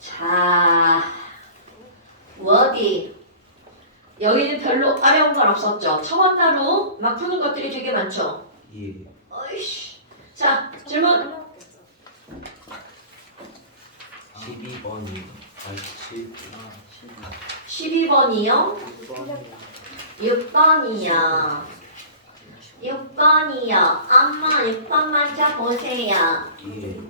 자, 어디? 여기는 별로 어려운 건 없었죠. 처음 하루 막 푸는 것들이 되게 많죠. 예. 어이씨. 자, 질문. 12번이 87. 12번이요? 6번이요. 6번이요. 엄마 6번만 자 보세요. 예.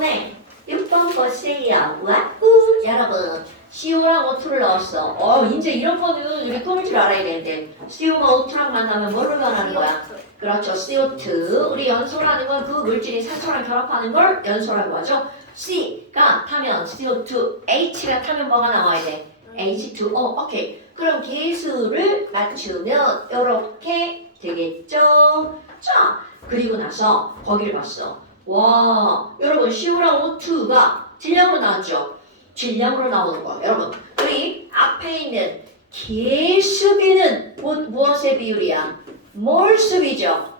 네. 6번 보세요. 와우. 여러분, CO랑 O2를 넣었어. 이제 이런 거는 우리 꾸밀 줄 알아야 되는데 CO가 O2랑 만나면 뭐로 변하는 거야? 그렇죠. CO2. 우리 연소라는 건 그 물질이 산소랑 결합하는 걸 연소라고 하죠. C가 타면 CO2, H가 타면 뭐가 나와야 돼? H2O. 오케이. 그럼 개수를 맞추면 이렇게 되겠죠. 자, 그리고 나서 거기를 봤어. 와, 여러분 CO랑 O2가 질량으로 나왔죠? 질량으로 나오는 거야. 여러분, 우리 앞에 있는 개수비는 무엇의 비율이야? 몰수비죠.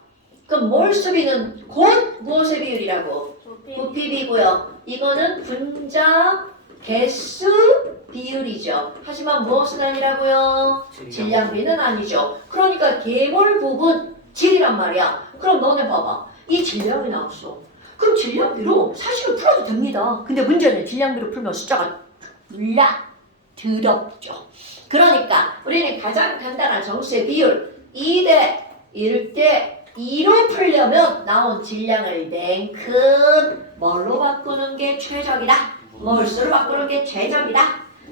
그럼 몰수비는 곧 무엇의 비율이라고? 부피비고요. 이거는 분자 개수 비율이죠. 하지만 무엇은 아니라고요? 질량비는 아니죠. 그러니까 개몰 부분 질이란 말이야. 그럼 너네 봐봐. 이 질량이 나왔어. 그럼 질량비로 사실은 풀어도 됩니다. 근데 문제는 질량비로 풀면 숫자가 몰라 더럽죠. 그러니까 우리는 가장 간단한 정수의 비율 2대 1대 2로 풀려면 나온 질량을 냉큼 뭘로 바꾸는 게 최적이다. 몰수로 바꾸는 게 최적이다.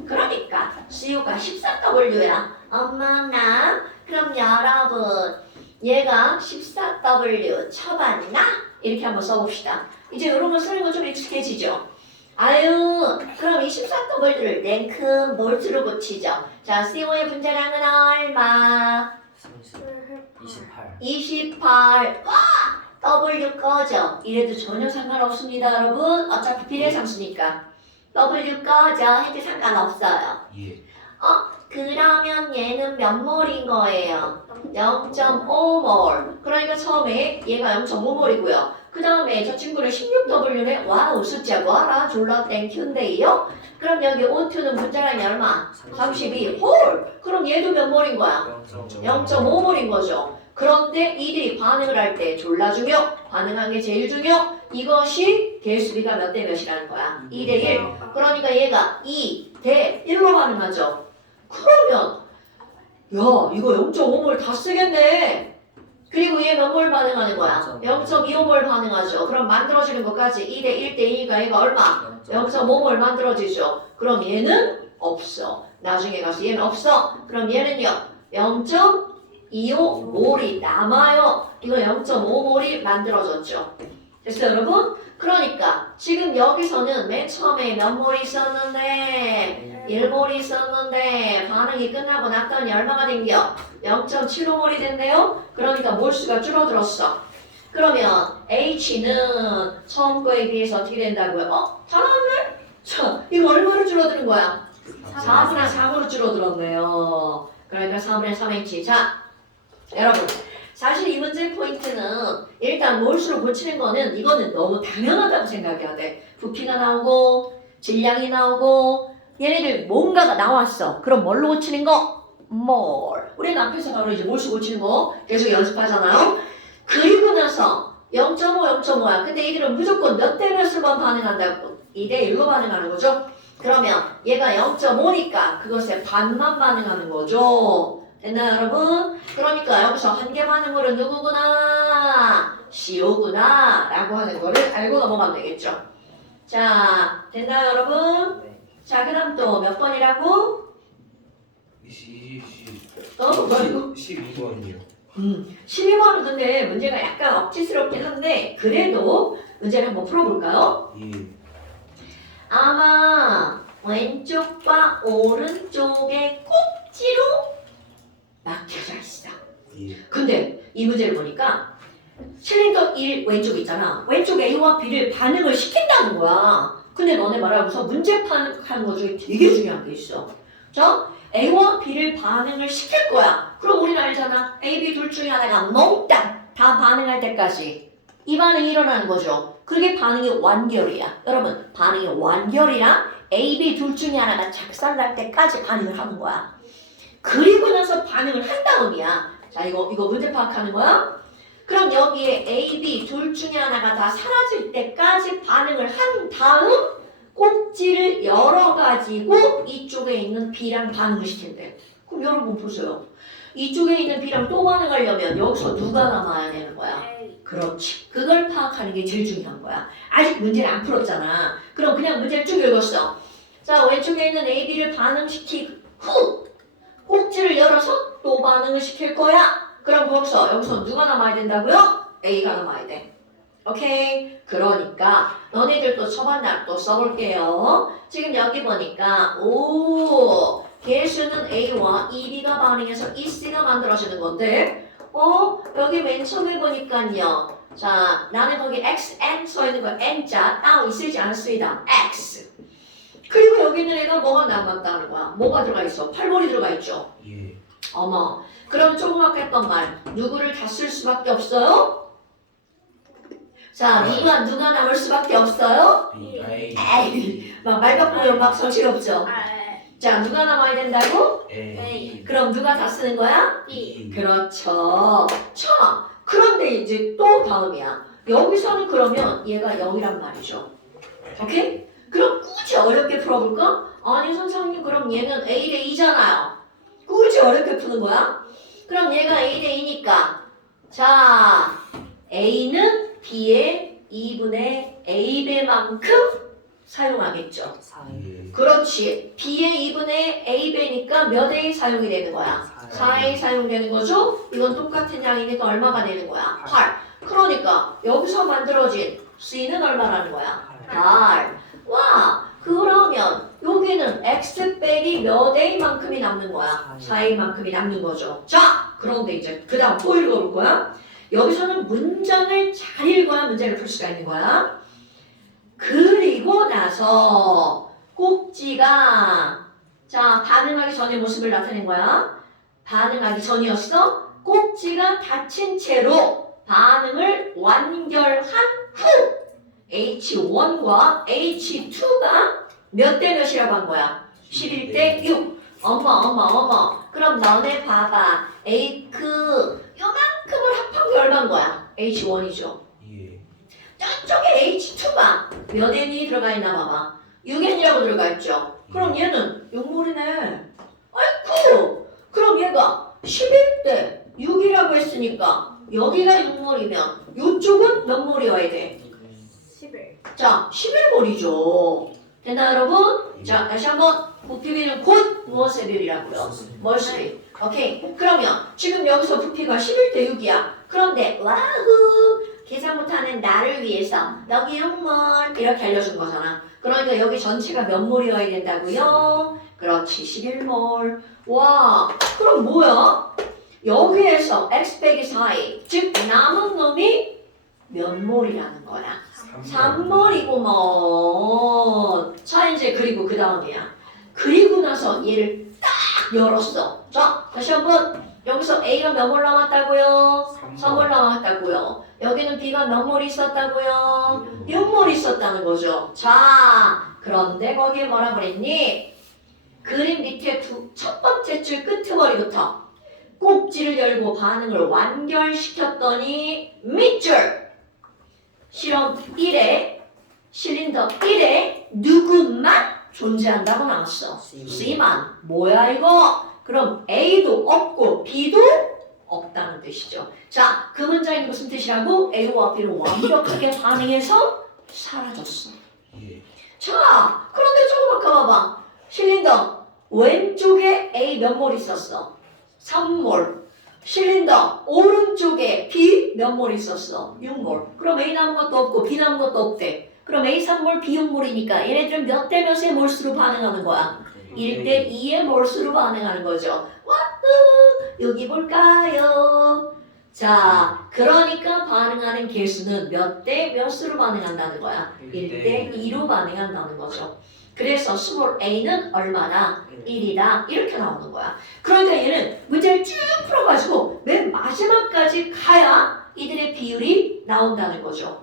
그러니까 CU가 14W야. 엄마나 그럼 여러분 얘가 14W 쳐봤나? 이렇게 한번 써봅시다. 이제 이런 거 쓰는 거 좀 익숙해지죠? 아유, 그럼 이 14W를 냉큼 몰수로 고치죠. 자, CO의 분자량은 얼마? 28. 28. 와! W 꺼져. 이래도 전혀 상관없습니다, 여러분. 어차피 비례상수니까. W 꺼져 해도 상관없어요. 예. 그러면 얘는 몇 몰인 거예요? 0.5몰. 그러니까 처음에 얘가 0.5몰이고요. 그 다음에 저 친구를 16W네. 와우, 숫자 뭐하라? 졸라 땡큐인데요? 그럼 여기 O2는 분자량이 얼마? 32. 홀! 그럼 얘도 몇 몰인 거야? 0.5몰인 거죠. 그런데 이들이 반응을 할 때 졸라 중요. 반응한 게 제일 중요. 이것이 개수비가 몇 대 몇이라는 거야? 2대 1. 그러니까 얘가 2 대 1로 반응하죠. 그러면 야 이거 0.5몰 다 쓰겠네. 그리고 얘 몇 몰 반응하는 거야? 0.25몰 반응하죠. 그럼 만들어지는 것까지 2대 1대 2가 얘가 얼마? 0.5몰 만들어지죠. 그럼 얘는 없어. 나중에 가서 얘는 없어. 그럼 얘는요 0.25몰이 남아요. 이거 0.5몰이 만들어졌죠. 됐어요 여러분? 그러니까 지금 여기서는 맨 처음에 몇 몰이 있었는데 1몰이 있었는데 반응이 끝나고 났더니 얼마가 된겨? 0.75몰이 된대요. 그러니까 몰수가 줄어들었어. 그러면 H는 처음 거에 비해서 어떻게 된다고요? 다 나왔네? 자, 이거 얼마로 줄어드는 거야? 4분의 3으로 줄어들었네요. 그러니까 4분의 3H. 자, 여러분 사실 이 문제의 포인트는 일단 몰수로 고치는 거는 이거는 너무 당연하다고 생각해야 돼. 부피가 나오고 질량이 나오고 얘네들 뭔가가 나왔어. 그럼 뭘로 고치는 거? 몰. 우리는 앞에서 바로 이제 몰수 고치는 거 계속 연습하잖아요. 그리고 나서 0.5, 0.5야. 근데 이들은 무조건 몇 대 몇으로만 반응한다고. 2대 1로 반응하는 거죠. 그러면 얘가 0.5니까 그것의 반만 반응하는 거죠. 됐나요 여러분? 그러니까 여기서 한계 반응물은 누구구나? CO구나 라고 하는 거를 알고 넘어가면 되겠죠. 자, 됐나요 여러분? 자, 그 다음 또 몇 번이라고? 12번이요. 12번은 근데 문제가 약간 억지스럽긴 한데 그래도 문제를 한번 풀어볼까요? 예. 아마 왼쪽과 오른쪽에 꼭지로 막혀져 있어. 예. 근데 이 문제를 보니까 실린더 1 왼쪽 있잖아. 왼쪽 A와 B를 반응을 시킨다는 거야. 근데 너네 말하고서 문제 파악하는 것 중에 되게 중요한 게 있어. 자, A와 B를 반응을 시킬 거야. 그럼 우리는 알잖아. A, B 둘 중에 하나가 몽땅 다 반응할 때까지 이 반응이 일어나는 거죠. 그게 반응이 완결이야. 여러분 반응이 완결이랑 A, B 둘 중에 하나가 작살날 때까지 반응을 하는 거야. 그리고 나서 반응을 한 다음이야. 자 이거 문제 파악하는 거야. 그럼 여기에 A, B 둘 중에 하나가 다 사라질 때까지 반응을 한 다음 꼭지를 열어가지고 이쪽에 있는 B랑 반응을 시킨대. 그럼 여러분 보세요. 이쪽에 있는 B랑 또 반응하려면 여기서 누가 남아야 되는 거야? 그렇지. 그걸 파악하는 게 제일 중요한 거야. 아직 문제를 안 풀었잖아. 그럼 그냥 문제를 쭉 읽었어. 자, 왼쪽에 있는 A, B를 반응시킨 후 꼭지를 열어서 또 반응을 시킬 거야. 그럼 여기서 누가 남아야 된다고요? A가 남아야 돼. 오케이. 그러니까 너네들도 저번날 또 써볼게요. 지금 여기 보니까 개수는 A와 EB가 반응해서 EC가 만들어지는 건데 여기 맨 처음에 보니까요. 자, 나는 거기 XN 써있는 거 N자 따로 쓰지 않습니다. X. 그리고 여기는 애가 뭐가 남았다는 거야? 뭐가 들어가 있어? 팔볼이 들어가 있죠? 예. 어머. 그럼 조금 했던 말 누구를 다 쓸 수밖에 없어요? 자, 누가 남을 수밖에 없어요? 에이, 막 말 바꾸면 막 정신없죠? 자, 누가 남아야 된다고? A. 그럼 누가 다 쓰는 거야? B. 그렇죠. 자, 그런데 이제 또 다음이야. 여기서는 그러면 얘가 0이란 말이죠. 오케이? 그럼 굳이 어렵게 풀어볼까? 아니 선생님 그럼 얘는 A 대 2잖아요. 굳이 어렵게 푸는 거야? 그럼 얘가 A 대 2니까 자 A는 B의 2분의 A배만큼 사용하겠죠. 4. 그렇지. B의 2분의 A배니까 몇 A 사용이 되는 거야? 4A 사용되는 거죠? 이건 똑같은 양이니까 얼마가 되는 거야? 8. 그러니까 여기서 만들어진 C는 얼마라는 거야? 8. 와, 그러면 여기는 X 빼기 몇 A만큼이 남는 거야? 4A만큼이 남는 거죠. 자, 그런데 이제 그 다음 또 읽어볼 거야. 여기서는 문장을 잘 읽어야 문제를 풀 수가 있는 거야. 그리고 나서 꼭지가 자 반응하기 전의 모습을 나타낸 거야. 반응하기 전이었어. 꼭지가 닫힌 채로 반응을 완결한 후 H1과 H2가 몇 대 몇이라고 한 거야? 11대 6. 어머. 그럼 너네 봐봐. 요만큼을 합한 게 얼마인 거야? H1이죠. 예. 저쪽에 H2가 몇 N이 들어가 있나 봐봐. 6N이라고 들어가 있죠. 그럼 얘는 6몰이네. 아이쿠! 그럼 얘가 11대 6이라고 했으니까 여기가 6몰이면 이쪽은 몇 몰이어야 돼? 11. 자, 11몰이죠. 됐나 여러분? 자, 다시 한번 부피비는 곧 무엇의 비율이라고요? 뭘수 비율. 오케이. 그러면 지금 여기서 부피가 11대 6이야. 그런데 와우! 계산 못하는 나를 위해서 여기 6몰 이렇게 알려준 거잖아. 그러니까 여기 전체가 몇 몰이어야 된다고요? 그렇지, 11몰. 와, 그럼 뭐야? 여기에서 x 빼기 4이 즉 남은 놈이 몇 몰이라는 거야? 3몰이구먼. 자 이제 그리고 그 다음이야. 그리고 나서 얘를 딱 열었어. 자 다시 한번 여기서 A가 몇 몰 남았다고요? 3몰 남았다고요. 여기는 B가 몇 몰이 있었다고요? 6몰이 있었다는 거죠. 자 그런데 거기에 뭐라 그랬니? 그림 밑에 첫 번째 줄 끄트머리부터 꼭지를 열고 반응을 완결시켰더니 밑줄 실험 1에 실린더 1에 누구만 존재한다고 나왔어. C만. 뭐야 이거? 그럼 A도 없고 B도 없다는 뜻이죠. 자, 그 문장이 무슨 뜻이라고? A와 B는 완벽하게 반응해서 사라졌어. 예. 자, 그런데 조금 아까 봐봐. 실린더 왼쪽에 A 몇 몰 있었어? 3몰. 실린더 오른쪽에 B 몇 몰 있었어? 6몰. 그럼 A 남은 것도 없고 B 남은 것도 없대. 그럼 A 3몰, B 6몰이니까 얘네들은 몇 대 몇의 몰수로 반응하는 거야? 1대 2의 몰수로 반응하는 거죠. 와우! 여기 볼까요? 자, 그러니까 반응하는 개수는 몇 대 몇으로 반응한다는 거야? 1대 2로 반응한다는 거죠. 그래서 스몰 a는 얼마나? 1이다. 이렇게 나오는 거야. 그러니까 얘는 문제를 쭉 풀어가지고 맨 마지막까지 가야 이들의 비율이 나온다는 거죠.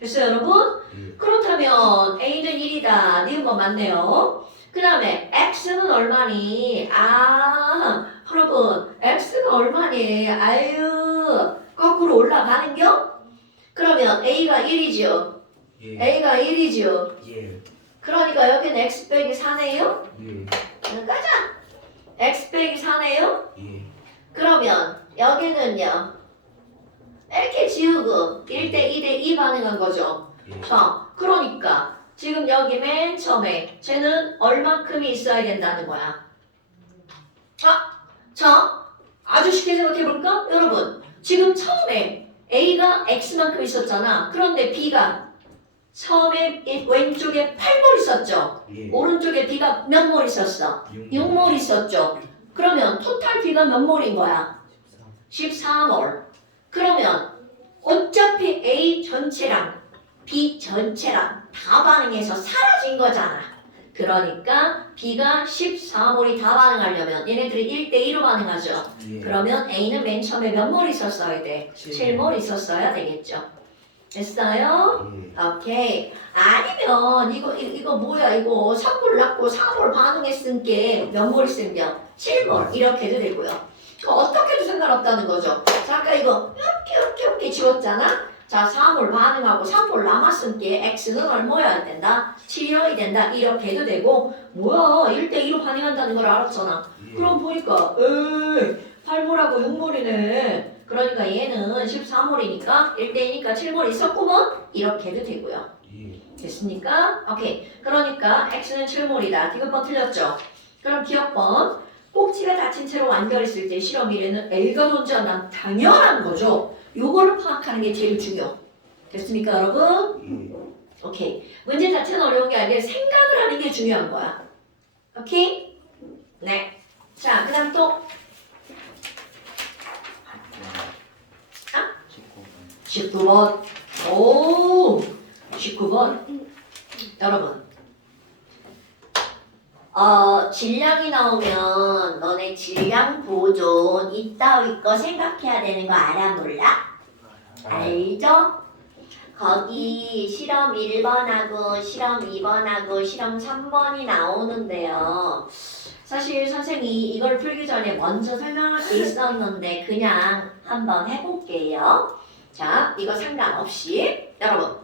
됐어요, 여러분? 예. 그렇다면 A는 1이다. 니은 건 맞네요. 그 다음에 X는 얼마니? 아, 여러분, X는 얼마니? 아유, 거꾸로 올라가는겨? 그러면 A가 1이죠. 예. A가 1이죠. 예. 그러니까 여기는 X 빼기 4네요? 예. 가자. X 빼기 4네요? 예. 그러면 여기는요. 이렇게 지우고 1대 2대 2 반응한 거죠. 예. 자, 그러니까 지금 여기 맨 처음에 쟤는 얼만큼이 있어야 된다는 거야. 자, 아주 쉽게 생각해 볼까? 여러분, 지금 처음에 A가 X만큼 있었잖아. 그런데 B가 처음에 왼쪽에 8몰 있었죠. 예. 오른쪽에 B가 몇 몰 있었어? 6몰 있었죠. 그러면 토탈 B가 몇 몰인 거야? 14몰. 그러면 어차피 A 전체랑 B 전체랑 다 반응해서 사라진 거잖아. 그러니까 B가 14몰이 다 반응하려면 얘네들이 1대2로 반응하죠. 예. 그러면 A는 맨 처음에 몇 몰 있었어야 돼? 7몰 있었어야 되겠죠. 됐어요? 예. 오케이. 아니면 이거 뭐야 이거 3몰 낳고 4몰 반응했으니까 몇 몰 있으면 7몰 이렇게 해도 되고요. 어떻게 해도 상관없다는 거죠. 자, 아까 이거 이렇게 지웠잖아. 자, 4몰 반응하고 3몰 남았으니까 X는 얼마여야 된다? 7이어야 된다. 이렇게 해도 되고 뭐야 1대2로 반응한다는 걸 알았잖아. 예. 그럼 보니까 에이 8몰하고 6몰이네. 그러니까 얘는 14몰이니까 1대2니까 7몰 있었구먼. 이렇게 해도 되고요. 예. 됐습니까? 오케이. 그러니까 X는 7몰이다. 디귿번 틀렸죠? 그럼 기억번. 꼭지가 닫힌 채로 완결했을 때 실험 1에는 A가 존재한다는 당연한 거죠. 요거를 파악하는 게 제일 중요. 됐습니까, 여러분? 예. 오케이. 문제 자체는 어려운 게 아니라 생각을 하는 게 중요한 거야. 오케이? 네. 자, 그 다음 또 19번. 오, 19번. 여러분. 질량이 나오면 너네 질량 보존 이따위 거 생각해야 되는 거 알아 몰라? 알죠? 거기 실험 1번하고 실험 2번하고 실험 3번이 나오는데요. 사실 선생님이 이걸 풀기 전에 먼저 설명할 게 있었는데 그냥 한번 해볼게요. 자, 이거 상관없이 여러분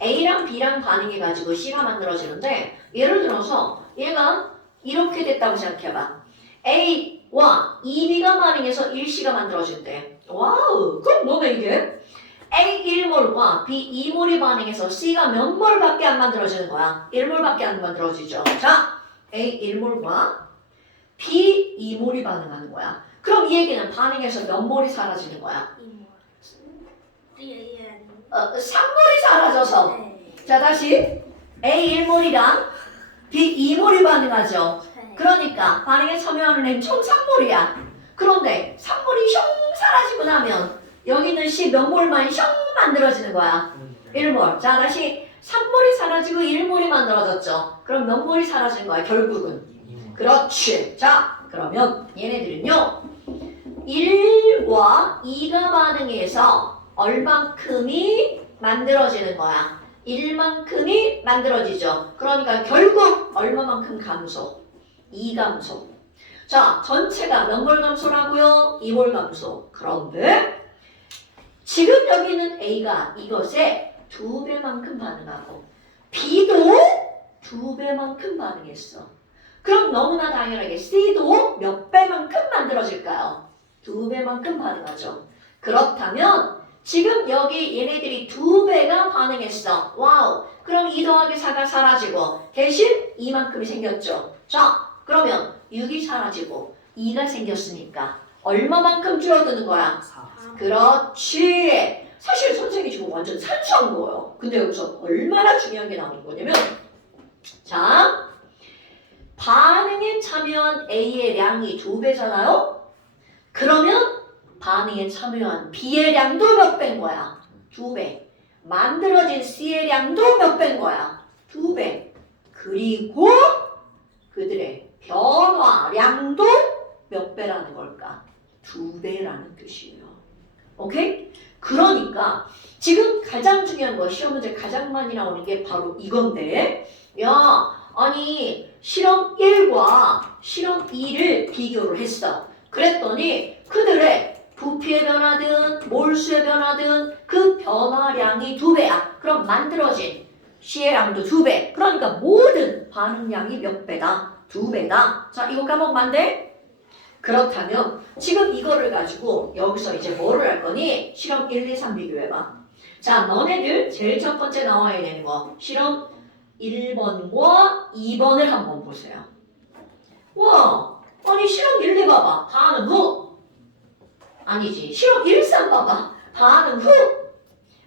A랑 B랑 반응해가지고 C가 만들어지는데 예를 들어서 얘가 이렇게 됐다고 생각해봐. A와 2B가 반응해서 1C가 만들어진대. 와우, 그럼 너네 이게 A 1몰과 B 2몰이 반응해서 C가 몇 몰밖에 안 만들어지는 거야? 1몰밖에 안 만들어지죠. 자, A 1몰과 B 2몰이 반응하는 거야. 그럼 이 얘기는 반응해서 몇 몰이 사라지는 거야? 3몰이 사라져서. 자, 다시 A 1몰이랑 B 2몰이 반응하죠. 그러니까 반응에 참여하는 애는 총 3몰이야. 그런데 3몰이 슝 사라지고 나면 여기는 C 몇 몰만 슝 만들어지는 거야. 1몰. 자, 다시 3몰이 사라지고 1몰이 만들어졌죠. 그럼 몇 몰이 사라진 거야, 결국은? 그렇지. 자, 그러면 얘네들은요. 1과 2가 반응해서 얼만큼이 만들어지는 거야? 1만큼이 만들어지죠. 그러니까 결국 얼마만큼 감소? 2 감소. 자, 전체가 몇 몰 감소라고요? 2몰 감소. 그런데 지금 여기는 A가 이것에 2배만큼 반응하고 B도 2배만큼 반응했어. 그럼 너무나 당연하게 C도 몇 배만큼 만들어질까요? 2배만큼 반응하죠. 그렇다면 지금 여기 얘네들이 2배가 반응했어. 와우. 그럼 2 더하기 4가 사라지고 대신 이만큼이 생겼죠. 자, 그러면 6이 사라지고 2가 생겼으니까 얼마만큼 줄어드는 거야? 4. 그렇지. 사실 선생님이 지금 완전 산수한 거예요. 근데 여기서 얼마나 중요한 게 나오는 거냐면 자, 반응에 참여한 A의 양이 2배잖아요? 그러면 반응에 참여한 B의 양도 몇 배인 거야? 2배. 만들어진 C의 양도 몇 배인 거야? 2배. 그리고 그들의 변화량도 몇 배라는 걸까? 2배라는 뜻이에요. 오케이? 그러니까 지금 가장 중요한 거 시험 문제 가장 많이 나오는 게 바로 이건데 야 아니 실험 1과 실험 2를 비교를 했어. 그랬더니 그들의 부피의 변화든 몰수의 변화든 그 변화량이 2배야. 그럼 만들어진 시해량도 2배. 그러니까 모든 반응량이 몇 배다? 2배다. 자 이거 까먹으면 안 돼? 그렇다면 지금 이거를 가지고 여기서 이제 뭐를 할 거니? 실험 1, 2, 3 비교해봐. 자 너네들 제일 첫 번째 나와야 되는 거 실험 1번과 2번을 한번 보세요. 와 아니 실험 1, 2 봐봐. 반응 후. 아니지 실험 1, 3 봐봐. 반응 후.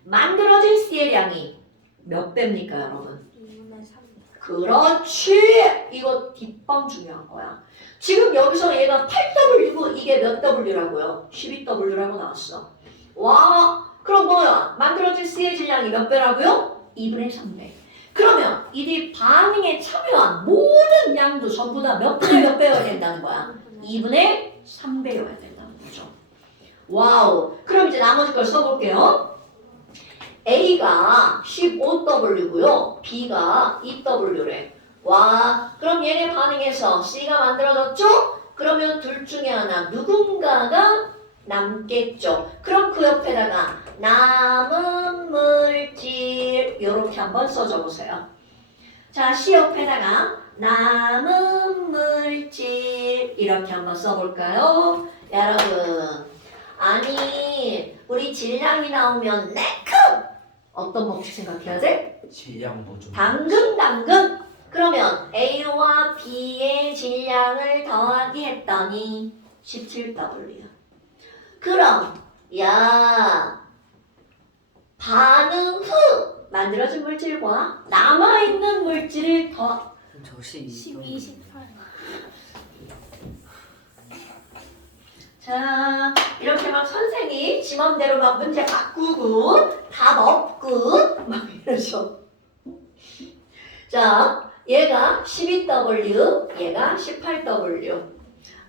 만들어진 C의 몇 배입니까 여러분? 2분의 3. 그렇지. 이거 뒷방 중요한 거야. 지금 여기서 얘가 8W고 이게 몇 W라고요? 12W라고 나왔어. 와 그럼 뭐야? 만들어진 C의 질량이 몇 배라고요? 2분의 3배. 그러면 이들이 반응에 참여한 모든 양도 전부 다 몇 분의 몇 배여야 된다는 거야? 2분의 3배여야 된다는 거죠. 와우. 그럼 이제 나머지 걸 써볼게요. A가 15W고요. B가 2W래. 와, 그럼 얘네 반응해서 C가 만들어졌죠? 그러면 둘 중에 하나 누군가가 남겠죠. 그럼 그 옆에다가 남은 물질 이렇게 한번 써줘보세요. 자, C 옆에다가 남은 물질 이렇게 한번 써볼까요? 여러분, 아니 우리 질량이 나오면 네큼 어떤 법칙 생각해야 돼? 질량 보존. 당근. 그러면 A와 B의 질량을 더하기 했더니 17W야. 그럼 야 반응 후 만들어진 물질과 남아있는 물질을 더 저 12. 12, 18. 자, 이렇게 막 선생이 지 맘대로 막 문제 바꾸고 답 없고 막 이러죠. 자, 얘가 12W, 얘가 18W.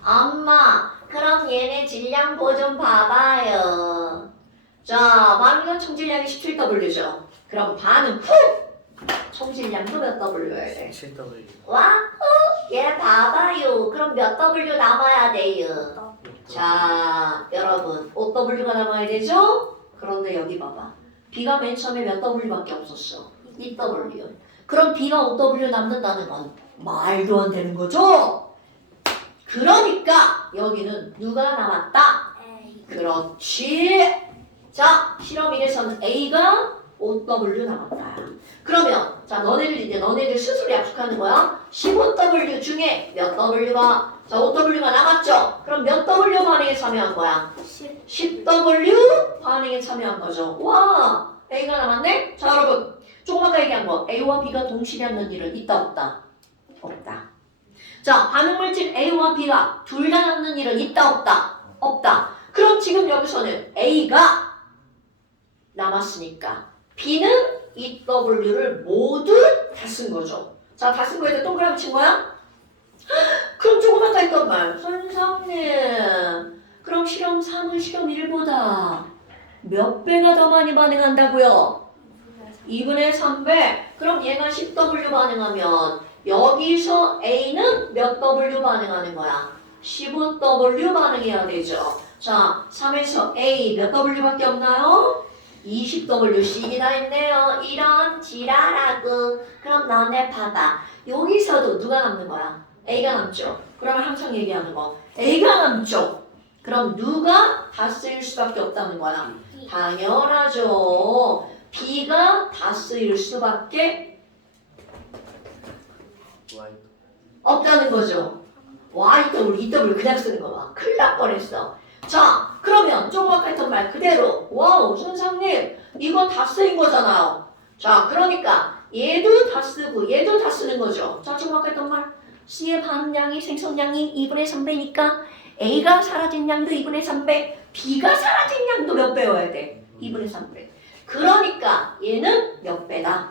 엄마, 그럼 얘네 질량 보존 봐봐요. 자, 만미가 총질량이 17W죠. 그럼 반응 후! 총질량도 몇 W여야 돼? 7W. 와, 얘 봐봐요. 그럼 몇 W 남아야 돼요? 자, 여러분, 5W가 남아야 되죠? 그런데 여기 봐봐. B가 맨 처음에 몇 W밖에 없었어? 2W. 그럼 B가 5W 남는다는 건 말도 안 되는 거죠? 그러니까 여기는 누가 남았다? A. 그렇지. 자, 실험 1에서는 A가 5W 남았다. 그러면 자 너네들 스스로 약속하는 거야. 15W 중에 몇 W가 자 5W가 남았죠. 그럼 몇 W 반응에 참여한 거야? 10W 반응에 참여한 거죠. 와 A가 남았네. 자 여러분 조금 아까 얘기한 거 A와 B가 동시에 하는 일은 있다 없다? 없다. 자 반응물질 A와 B가 둘 다 남는 일은 있다 없다? 없다. 그럼 지금 여기서는 A가 남았으니까 B는 EW를 모두 다 쓴 거죠. 자, 다 쓴 거에다 동그라미 친 거야? 그럼 조금 아까 했던 말. 선생님, 그럼 실험 3은 실험 1보다 몇 배가 더 많이 반응한다고요? 2분의 3배. 그럼 얘가 10W 반응하면 여기서 A는 몇 W 반응하는 거야? 15W 반응해야 되죠. 자, 3에서 A 몇 W밖에 없나요? 20W씩이나 있네요. 이런 지랄하고. 그럼 너네 봐봐. 여기서도 누가 남는 거야? A가 남죠. 그러면 항상 얘기하는 거. A가 남죠. 그럼 누가 다 쓰일 수밖에 없다는 거야? 당연하죠. B가 다 쓰일 수밖에 Y. 없다는 거죠. YW, EW 그냥 쓰는 거 봐. 큰일 날 뻔했어. 자, 그러면 조금 아까 했던 말 그대로 와우 선생님 이거 다 쓰인 거잖아요. 자, 그러니까 얘도 다 쓰고 얘도 다 쓰는 거죠. 자, 조금 아까 했던 말 C의 반응량이 생성량이 2분의 3배니까 A가 사라진 양도 2분의 3배 B가 사라진 양도 몇 배여야 돼? 2분의 3배. 그러니까 얘는 몇 배다?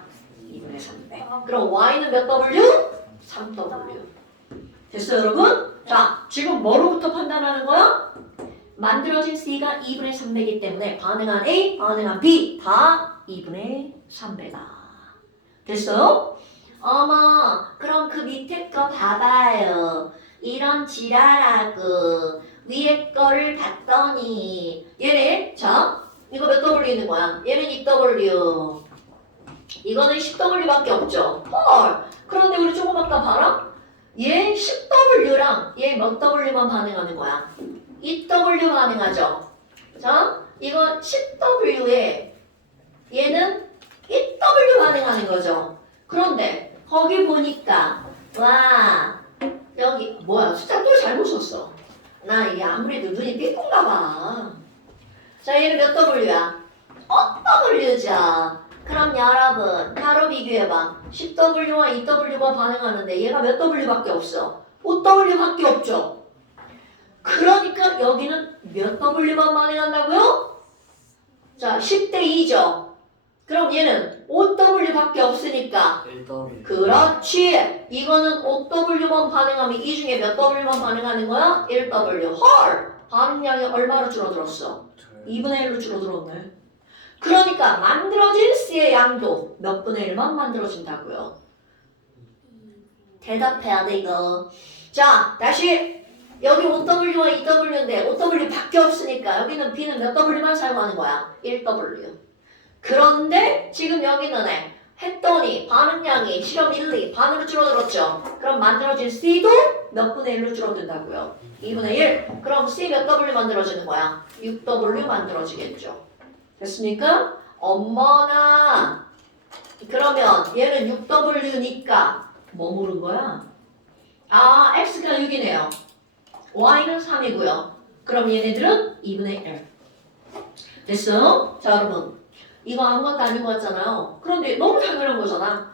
2분의 3배. 그럼 Y는 몇 W? 3W. 됐어요 여러분? 자, 지금 뭐로부터 판단하는 거야? 만들어진 C가 2분의 3배이기 때문에 반응한 A, 반응한 B 다 2분의 3배다. 됐어요? 어머, 그럼 그 밑에 거 봐봐요. 이런 지랄하고 위에 거를 봤더니 얘네 자 이거 몇 W 있는 거야? 얘는 2W 이거는 10W밖에 없죠. 헐. 그런데 우리 조금 아까 봐라. 얘 10W랑 얘 몇 W만 반응하는 거야? 2W 반응하죠. 자, 이거 10W에 얘는 2W 반응하는 거죠. 그런데 거기 보니까 와 여기 뭐야 숫자 또 잘못 썼어. 나 이게 아무래도 눈이 삐꾼가 봐. 자 얘는 몇 W야? W죠. 그럼 여러분 바로 비교해봐. 10W와 2W가 반응하는데 얘가 몇 W밖에 없어? 5W밖에 없죠. 그러니까 여기는 몇 W만 반응한다고요? 자 10대 2죠. 그럼 얘는 5W밖에 없으니까 1W. 그렇지. 이거는 5W만 반응하면 이 중에 몇 W만 반응하는 거야? 1W. 헐! 반응량이 얼마로 줄어들었어? 2분의 1로 줄어들었네. 그러니까 만들어진 C의 양도 몇 분의 1만 만들어진다고요. 대답해야 돼 이거. 자 다시 여기 5W와 2W인데 5W밖에 없으니까 여기는 B는 몇 W만 사용하는 거야? 1W. 그런데 지금 여기는 했더니 반응량이 실험 1, 2 반으로 줄어들었죠. 그럼 만들어진 C도 몇 분의 1로 줄어든다고요? 2분의 1. 그럼 C 몇 W 만들어지는 거야? 6W 만들어지겠죠. 됐습니까? 엄마나 그러면 얘는 6W니까 뭐 물은 거야? 아 X가 6이네요. Y는 3이고요. 그럼 얘네들은 2분의 1. 됐어요? 자 여러분 이거 아무것도 아닌 것 같잖아요. 그런데 너무 당연한 거잖아.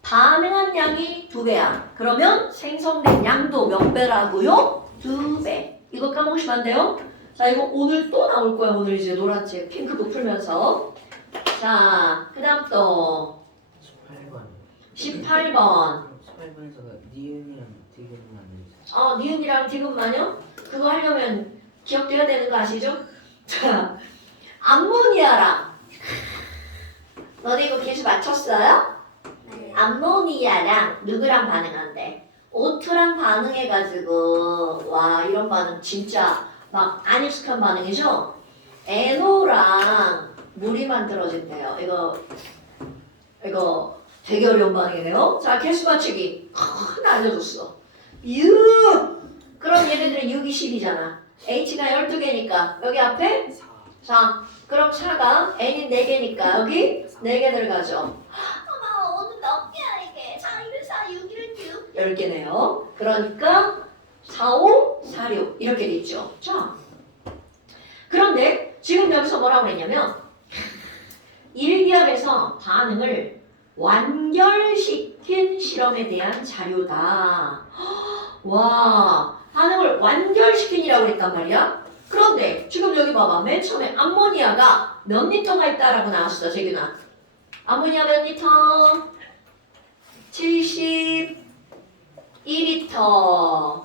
반응한 양이 2배야. 그러면 생성된 양도 몇 배라고요? 2배. 이거 까먹으시면 안 돼요. 자 이거 오늘 또 나올 거야. 오늘 이제 노란색 핑크도 풀면서. 자 그 다음 또 18번. 18번. 18번에서 니은이랑 디귿은 안 되죠. 니은이랑 디귿만요? 그거 하려면 기억돼야 되는 거 아시죠? 자 암모니아랑 너네 이거 계수 맞췄어요? 암모니아랑 누구랑 반응한대? O2랑 반응해가지고 와 이런 반응 진짜 막 안 익숙한 반응이죠? NO랑 물이 만들어진대요. 이거 되게 어려운 반응이네요. 자 개수 맞추기 하나 알려줬어. 6 그럼 얘네들은 6이 10이잖아. H가 12개니까 여기 앞에 4 그럼 4가 N이 4개니까 여기 4개 들어가죠. 어머 오늘 몇 개야 이게 4, 1은 4, 6, 1은 6 10개네요. 그러니까 4, 5, 4, 6 이렇게 됐죠. 자 그런데 지금 여기서 뭐라고 그랬냐면 1기압에서 반응을 완결시킨 실험에 대한 자료다. 와 반응을 완결시킨이라고 했단 말이야. 그런데 지금 여기 봐봐. 맨 처음에 암모니아가 몇 리터가 있다라고 나왔어. 재균아. 암모니아 몇 리터? 72리터.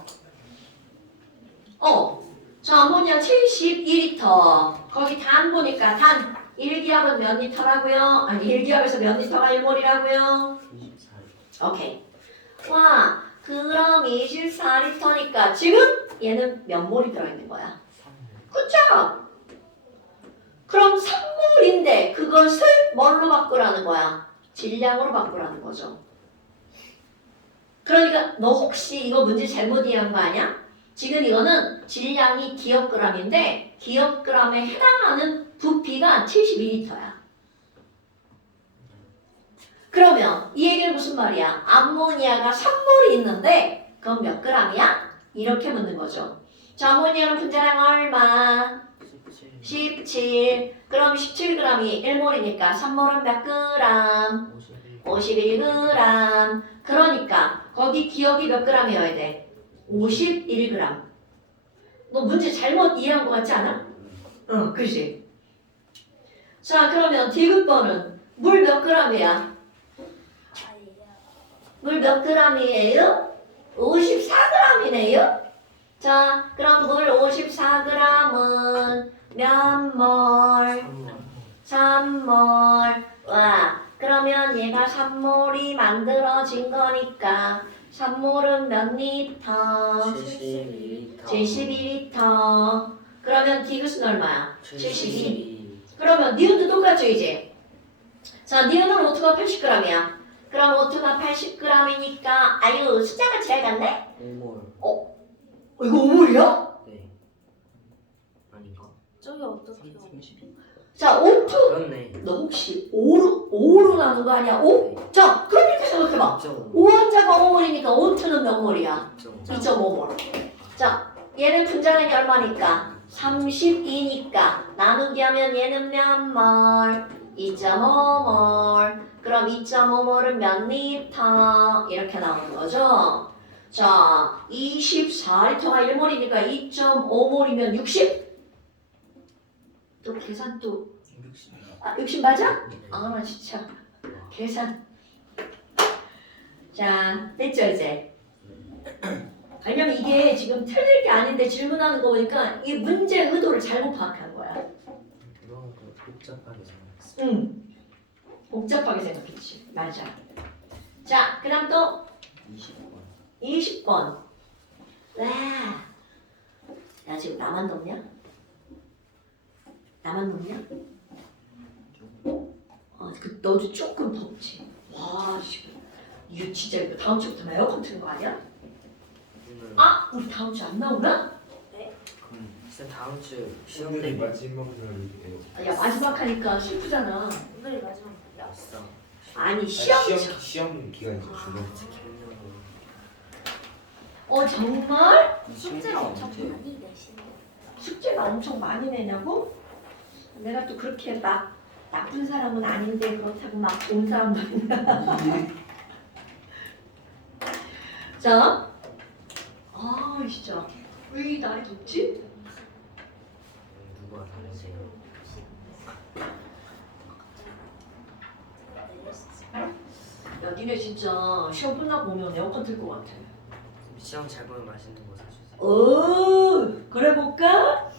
자 암모니아 72리터. 거기 단 보니까 단 1기압은 몇 리터라고요? 아니 1기압에서 몇 리터가 1몰이라고요? 24. 오케이. 와 그럼 24리터니까 지금 얘는 몇 몰이 들어있는 거야? 3. 그쵸? 그럼 3몰인데 그것을 뭘로 바꾸라는 거야? 질량으로 바꾸라는 거죠. 그러니까 너 혹시 이거 문제 잘못 이해한 거 아니야? 지금 이거는 질량이 기억그램인데 기억그램에 해당하는 부피가 72리터야. 그러면 이 얘기는 무슨 말이야? 암모니아가 3몰이 있는데 그건 몇 그램이야? 이렇게 묻는 거죠. 자, 암모니아는 분자량 얼마? 17. 17. 그럼 17g이 1몰이니까 3몰은 몇 그램? 51g. 그러니까 거기 기억이 몇 g이어야 돼? 51g. 너 문제 잘못 이해한 것 같지 않아? 응, 그지? 자, 그러면 디귿번은 물 몇 g이야? 물 몇 g이에요? 54g이네요? 자, 그럼 물 54g은 몇 몰? 3몰. 와, 그러면 얘가 3몰이 만들어진 거니까 3몰은 몇 리터? 72리터. 72리터. 그러면 디귿은 얼마야? 72. 72. 그러면 니은도 똑같죠 이제? 자, 니은은 오트가 80g이야. 그럼 오트가 80g이니까 아유 숫자가 잘 갔네? 5몰. 이거 5몰이야? 네. 아닌가? 저기 어떻게 32. 자, 오트 그렇네. 너 혹시 5로 나눈 거 아니야? 5? 자, 그럼 이렇게 생각해봐. 2.5. 5원자가 5몰이니까 오트는 몇 몰이야? 2.5. 2.5몰. 자, 얘는 분자량이 얼마니까? 32니까 나누기 하면 얘는 몇 몰? 2.5몰. 그럼 2.5몰은 몇 리터? 이렇게 나오는 거죠. 자, 24리터가 1몰이니까 2.5몰이면 60? 또 계산 또 60. 60 맞아? 네. 아, 나 진짜 계산. 자, 됐죠 이제? 왜냐면 이게 지금 틀릴 게 아닌데 질문하는 거 보니까 이 문제 의도를 잘못 파악한 거야. 너무 복잡하게 생각했어. 응. 복잡하게 생각했지. 맞아. 자, 그 다음 또 20번. 20번. 와. 야, 지금 나만 덥냐? 나만 덥냐? 너도 조금 덥지? 와, 지금. 이거 진짜 이거 다음 주부터 에어컨 트는 거 아니야? 오늘 아! 우리 다음 주 안 나오나? 그럼 진짜 다음 주 시험 오늘이 때문에 마지막 날이에요. 야, 마지막 하니까 슬프잖아. 오늘이 마지막이야. 왔어. 아니, 시험. 시험 기간이 중간. 정말? 숙제를 엄청 많이 내시네. 숙제가 엄청 많이 내냐고? 내가 또 그렇게 막 나쁜 사람은 아닌데 그렇다고 막 좋은 사람도 아니야. 자, 아 진짜 왜 이 날이 덥지? 누가 다르세요? 야, 니네 진짜 시험 끝나고 오면 에어컨 틀 것 같아. 시험 잘 보면 맛있는 거 사주세요. 그래 볼까?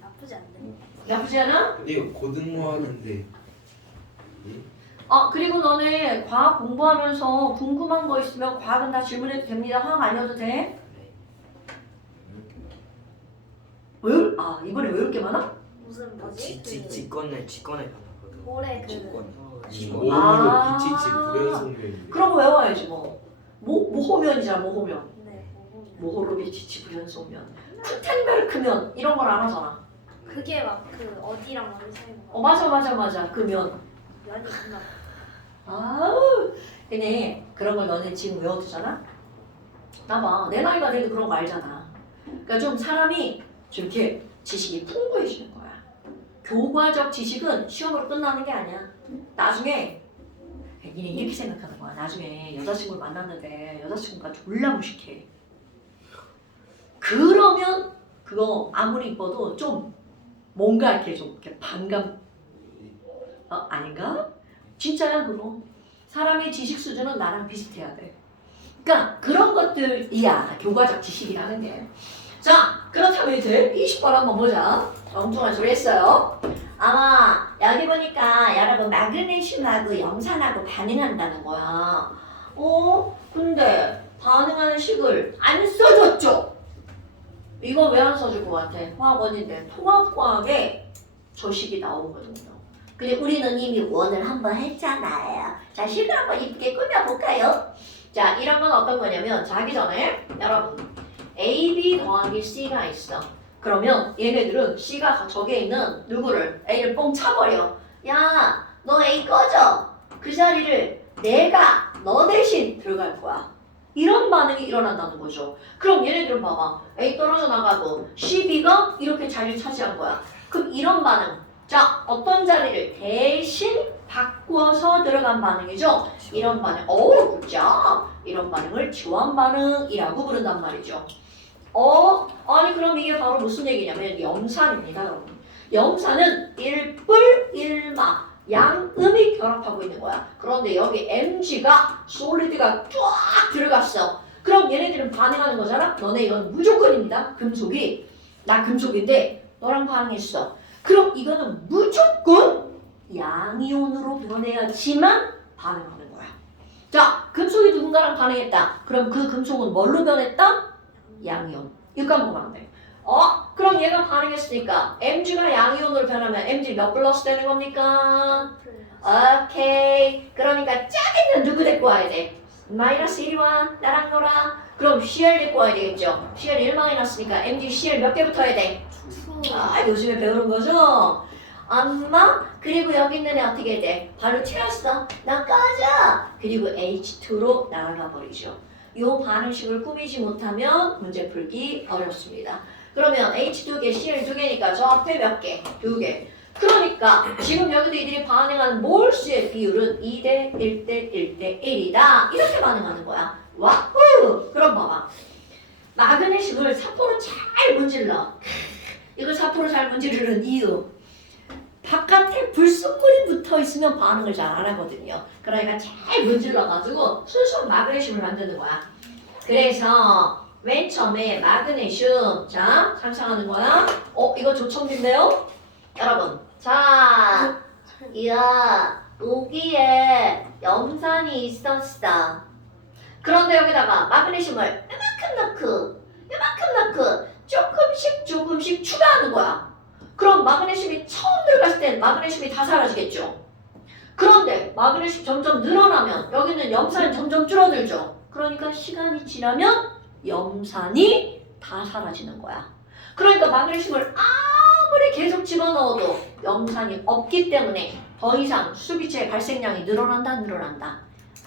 나쁘지 않네. 나쁘지 않아? 근데 이거 고등어하는데 그리고 너네 과학 공부하면서 궁금한 거 있으면 과학은 다 질문해도 됩니다. 화학 아니어도 돼? 네. 이번에 왜 이렇게 많아? 무슨 뭐지? 그 직권에 변하거든. 올해 그 몸으로 아. 비치지 불연성면이. 그런 거 외워야지 뭐. 모호면이잖아, 모호면. 네. 모호로 비치치 불연소면. 쿠텐베르크면 이런 걸 안 하잖아. 그게 막 그 어디랑 어디 사이인 거. 맞아. 그 면. 면이 있나? 아우. 근데 그런 걸 너네 지금 외워두잖아? 나봐. 내 나이가 돼도 그런 거 알잖아. 그러니까 좀 사람이 좀 이렇게 지식이 풍부해지는 거야. 교과적 지식은 시험으로 끝나는 게 아니야. 나중에 니네 이렇게 생각하는 거야. 나중에 여자친구를 만났는데 여자친구가 졸라 무식해. 그러면 그거 아무리 이뻐도 좀 뭔가 이렇게 좀 이렇게 반감 아닌가? 진짜야 그거. 사람의 지식 수준은 나랑 비슷해야 돼. 그러니까 그런 것들이야 교과적 지식이라는 게. 자, 그렇다면 이제 20번 한번 보자. 엉뚱한 소리 했어요. 아마 여기 보니까 여러분 마그네슘하고 염산하고 반응한다는 거야. 근데 반응하는 식을 안 써줬죠? 이거 왜 안 써줄 것 같아? 화학원인데 통합과학에 저 식이 나오거든요. 근데 우리는 이미 원을 한번 했잖아요. 자, 식을 한번 이쁘게 꾸며볼까요? 자, 이런 건 어떤 거냐면 자기 전에 여러분 AB 더하기 C가 있어. 그러면 얘네들은 C가 저기에 있는 누구를 A를 뻥 차버려. 야, 너 A 꺼져. 그 자리를 내가 너 대신 들어갈 거야. 이런 반응이 일어난다는 거죠. 그럼 얘네들은 봐봐. A 떨어져 나가고 C, B가 이렇게 자리를 차지한 거야. 그럼 이런 반응. 자, 어떤 자리를 대신 바꿔서 들어간 반응이죠. 이런 반응. 그죠? 이런 반응을 지원 반응이라고 부른단 말이죠. 아니 그럼 이게 바로 무슨 얘기냐면 염산입니다, 여러분. 염산은 일뿔 일마 양음이 결합하고 있는 거야. 그런데 여기 Mg가 솔리드가 쫙 들어갔어. 그럼 얘네들은 반응하는 거잖아. 너네 이건 무조건입니다. 금속이 나 금속인데 너랑 반응했어. 그럼 이거는 무조건 양이온으로 변해야지만 반응하는 거야. 자, 금속이 누군가랑 반응했다. 그럼 그 금속은 뭘로 변했다? 양이온. 이거 까먹으면 돼. 그럼 얘가 반응했으니까 Mg가 양이온으로 변하면 Mg 몇 플러스 되는 겁니까? 오케이. 그러니까 작게는 누구 데리고 와야 돼? 마이너스 1이 와. 나랑 놀아. 그럼 CL 데리고 와야 되겠죠? CL 1 마이너스니까 MG CL 몇 개 붙어야 돼? 요즘에 배우는 거죠? 엄마, 그리고 여기 있는 애 어떻게 돼? 발로 튀었어. 나 꺼져. 그리고 H2로 날아가 버리죠. 이 반응식을 꾸미지 못하면 문제 풀기 어렵습니다. 그러면 H2개, CL 2개니까 저 앞에 몇 개? 2개. 그러니까 지금 여기도 이들이 반응한 몰수의 비율은 2대 1대 1대 1이다. 이렇게 반응하는 거야. 와후! 그럼 봐봐. 마그네슘을 사포로 잘 문질러. 이걸 사포로 잘 문지르는 이유. 바깥에 불순물이 붙어 있으면 반응을 잘 안 하거든요. 그러니까 잘 문질러가지고 순수한 마그네슘을 만드는 거야. 그래서 맨 처음에 마그네슘, 자, 상상하는 거야. 이거 조청인데요? 여러분, 자, 여기에 염산이 있었어. 그런데 여기다가 마그네슘을 이만큼 넣고 조금씩 추가하는 거야. 그럼 마그네슘이 처음 들어갔을 땐 마그네슘이 다 사라지겠죠. 그런데 마그네슘 점점 늘어나면 여기는 염산이 점점 줄어들죠. 그러니까 시간이 지나면 염산이 다 사라지는 거야. 그러니까 마그네슘을 아무리 계속 집어넣어도 염산이 없기 때문에 더 이상 수비체의 발생량이 늘어난다, 안 늘어난다?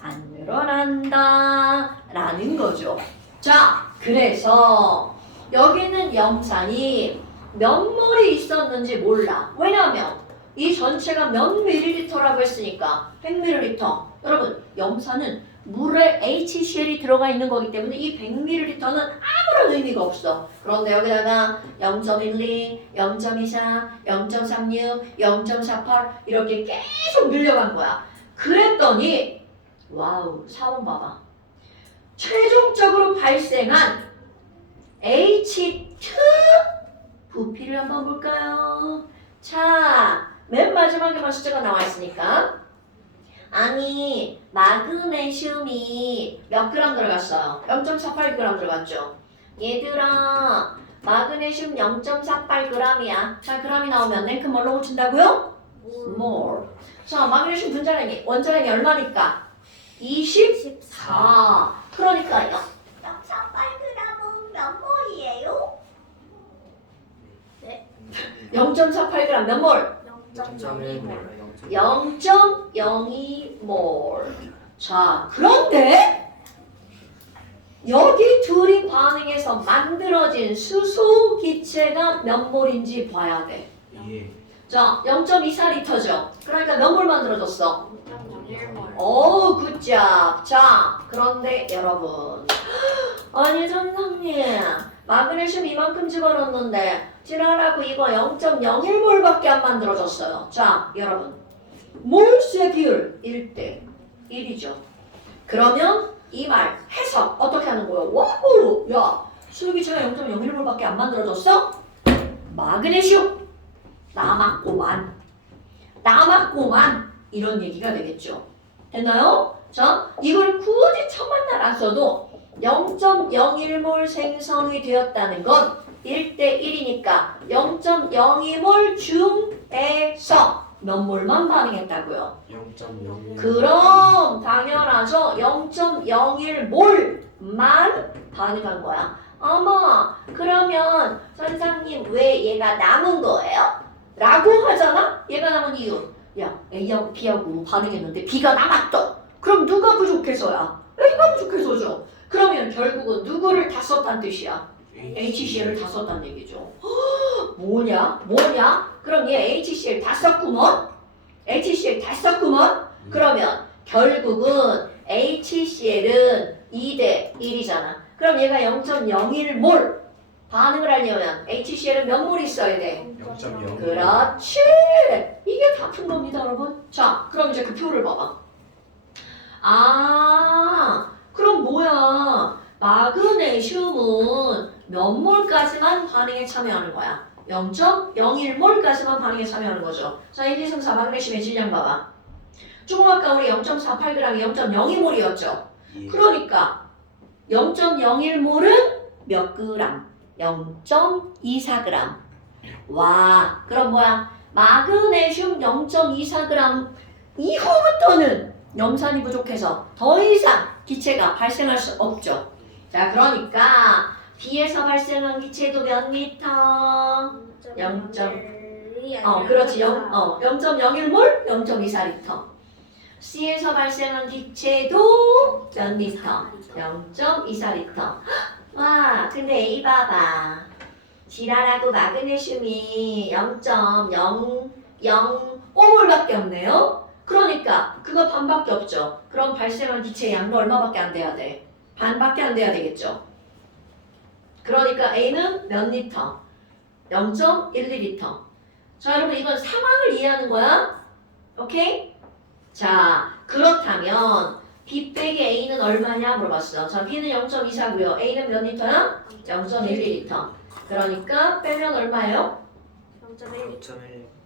안 늘어난다 라는 거죠. 자, 그래서 여기는 염산이 몇 몰이 있었는지 몰라. 왜냐하면 이 전체가 몇 밀리리터라고 했으니까 100ml. 여러분, 염산은 물에 HCl이 들어가 있는 거기 때문에 이 100ml는 아무런 의미가 없어. 그런데 여기다가 0.12, 0.24, 0.36, 0.48 이렇게 계속 늘려간 거야. 그랬더니 와우, 4번 봐봐. 최종적으로 발생한 H2 부피를 한번 볼까요? 자, 맨 마지막에만 숫자가 나와 있으니까 아니, 마그네슘이 몇 그램 들어갔어요? 0.48g 들어갔죠? 얘들아, 마그네슘 0.48g이야. 자, g이 나오면 냉큼 뭘로 고친다고요? 몰. 자, 마그네슘 분자량이 원자량이 얼마니까? 24. 그러니까요. 0.48g은 몇 몰이에요? 네. 0.48g 몇 몰? 0.02몰. 자, 그런데 여기 둘이 반응해서 만들어진 수소 기체가 몇 몰인지 봐야 돼. 예. 자, 0.24리터죠. 그러니까 몇 몰 만들어졌어? 0.01몰. 오, 굿잡. 자, 그런데 여러분, 아니 선생님, 마그네슘 이만큼 집어넣었는데 지랄하고 이거 0.01몰밖에 안 만들어졌어요. 자, 여러분, 몰수의 비율 1대 1이죠. 그러면 이 말 해석 어떻게 하는 거예요? 와우, 야, 수소기체가 0.01몰밖에 안 만들어졌어? 마그네슘 남았고만 이런 얘기가 되겠죠. 됐나요? 자, 이걸 굳이 천만 날 안 써도 0.01몰 생성이 되었다는 건 1대 1이니까 0.02몰 중에서 몇 몰만 반응했다고요? 0.01. 그럼 당연하죠. 0.01몰만 반응한 거야. 어머, 그러면 선생님 왜 얘가 남은 거예요? 라고 하잖아? 얘가 남은 이유. 야, A하고 B하고 반응했는데 B가 남았어. 그럼 누가 부족해서야? A가 부족해서죠. 그러면 결국은 누구를 다 썼다는 뜻이야? HCl을 다 썼다는 얘기죠. 뭐냐? 그럼 얘 HCl 다 썼구먼? 그러면 결국은 HCl은 2대 1이잖아. 그럼 얘가 0.01몰 반응을 하려면 HCl은 몇 몰 있어야 돼? 0.0. 그렇지. 이게 다 푼 겁니다, 여러분. 자, 그럼 이제 그 표를 봐봐. 아, 그럼 뭐야? 마그네슘은 몇 몰까지만 반응에 참여하는 거야? 0.01몰까지만 반응에 참여하는 거죠. 자, 1, 2, 3, 4 마그네슘의 질량 봐봐. 조금 아까 우리 0.48g이 0.02몰이었죠. 예. 그러니까 0.01몰은 몇 그램? 0.24g. 와, 그럼 뭐야? 마그네슘 0.24g 이후부터는 염산이 부족해서 더 이상 기체가 발생할 수 없죠. 자, 그러니까 B에서 발생한 기체도 몇 리터? 0. 그렇지. 0.01몰, 0.24리터. C에서 발생한 기체도 몇 리터? 0.24리터. 와, 근데 A 봐봐. 지랄하고 마그네슘이 0.005몰밖에 없네요. 그러니까 그거 반밖에 없죠. 그럼 발생한 기체의 양도 얼마밖에 안 돼야 돼? 반밖에 안 돼야 되겠죠. 그러니까 A는 몇 리터? 0.12리터. 자, 여러분 이건 상황을 이해하는 거야. 오케이? 자, 그렇다면 B 빼기 A는 얼마냐 물어봤어. 자, B는 0.24고요. A는 몇 리터야? 0.12리터. 그러니까 빼면 얼마예요? 0.1.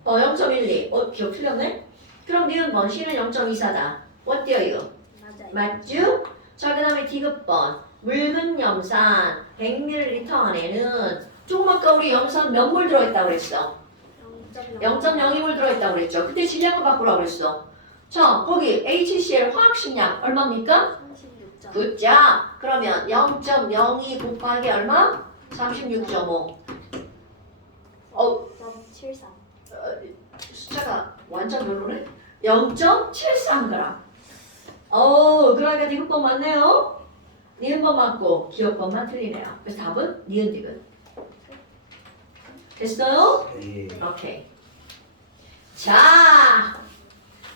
5.1 0.12. 기억 틀렸네? 그럼 니은 번 C는 0.24다. What do you? 맞아요. 맞죠? 자, 그 다음에 디귿번. 묽은 염산 100ml 안에는 조금 아까 우리 염산 몇 몰 들어있다고 그랬어? 0.02몰 들어있다고 그랬죠. 그때 질량을 바꾸라고 그랬어. 자, 거기 HCl 화학식량 얼마입니까? 36점. 굿자. 그러면 0.02 곱하기 얼마? 36.5. 73. 숫자가 완전 별로네? 0.73g. 그러니까 디귿번 맞네요. 니은번 맞고 기억번만 틀리네요. 그래서 답은 니은 디귿. 됐어요? 예. 오케이. 자,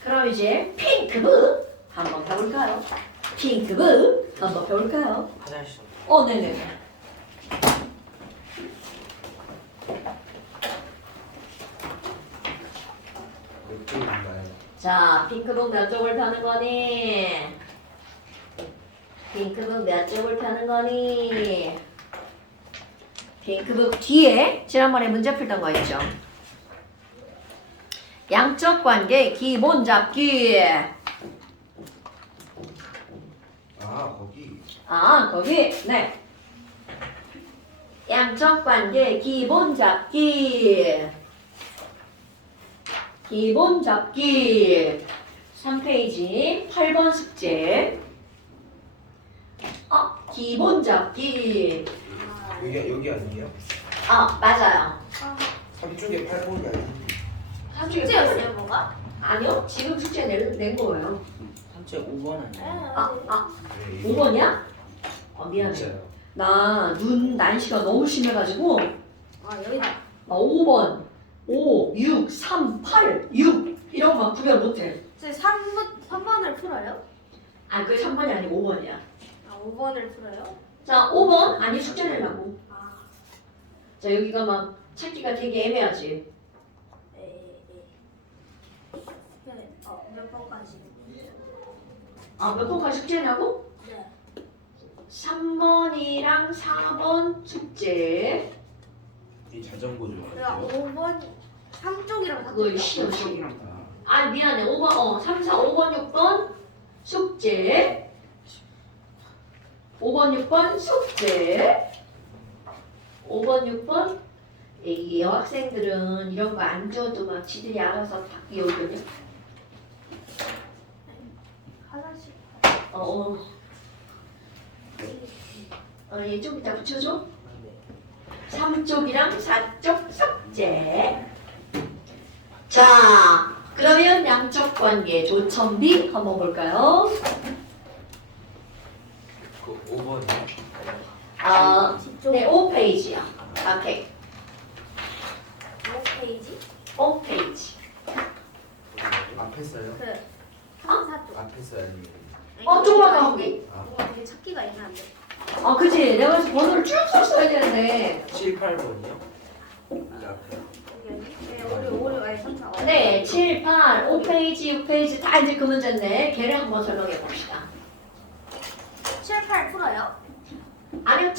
그럼 이제 핑크부 한번 펴볼까요? 핑크부 한번 펴볼까요? 화장실 네네. 몇 쪽인가요? 자, 핑크북 몇 쪽을 펴는 거니? 핑크북 몇 쪽을 펴는 거니? 핑크북 뒤에 지난번에 문제 풀던 거 있죠? 양적 관계 기본 잡기. 거기. 거기. 네. 양적 관계 기본 잡기. 기본 잡기 3페이지 8번 숙제. 기본 잡기. 여기 아니에요? 맞아요. 3쪽에 8번이 아니에요? 숙제였어요, 뭐가? 아니요, 지금 숙제 낸 거예요. 산책 5번 아니에요? 네. 5번이야? 미안해. 진짜요? 나 눈 난시가 너무 심해가지고 여기다. 5번 5, 6, 3, 8, 6 이런 거 막 구별 못해. 선생님 3번을 풀어요? 그게 3번이 아니고 5번이야. 5번을 풀어요? 자, 5번 아니 숙제 내려고. 아, 자, 여기가 막 찾기가 되게 애매하지. 네. 몇 번까지? 몇 번까지 숙제냐고? 네. 3번이랑 4번 숙제. 이 자전거 그러니까 좋아하세요? 5번 3쪽이랑 그거 쉬워. 미안해. 5번 3, 4, 5번, 6번 숙제. 5번, 6번 숙제. 5번, 6번. 이 여학생들은 이런 거 안 줘도 막 지들이 알아서 다 이오거든요. 화장실. 얘 좀 이따 붙여줘. 네. 3쪽이랑 4쪽 숙제. 자, 그러면 양적 관계 조천비 한번 볼까요? 그 5번이요? 네, 5페이지요. 오케이. 5페이지? 5페이지. 앞에 써요? 그 3, 4쪽. 앞에 써요? 아니면 조금만 더 거기. 뭔가 되게 찾기가 애매한데. 그치. 내가 그래서 번호를 쭉 써야 되는데. 7, 8번이요? 여기 앞에. 우리 3, 4. 네, 7, 8, 5페이지, 6페이지 다 이제 그 문제인데 걔를 한번 설명해 봅시다. 7, 8 풀어요? 아니요,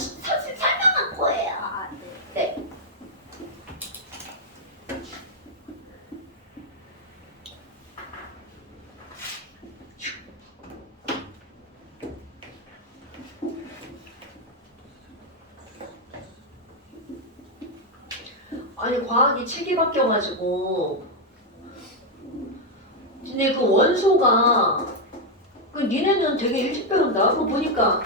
아니 과학이 책이 바뀌어가지고 근데 그 원소가 그 니네는 되게 일찍 배운다. 그거 보니까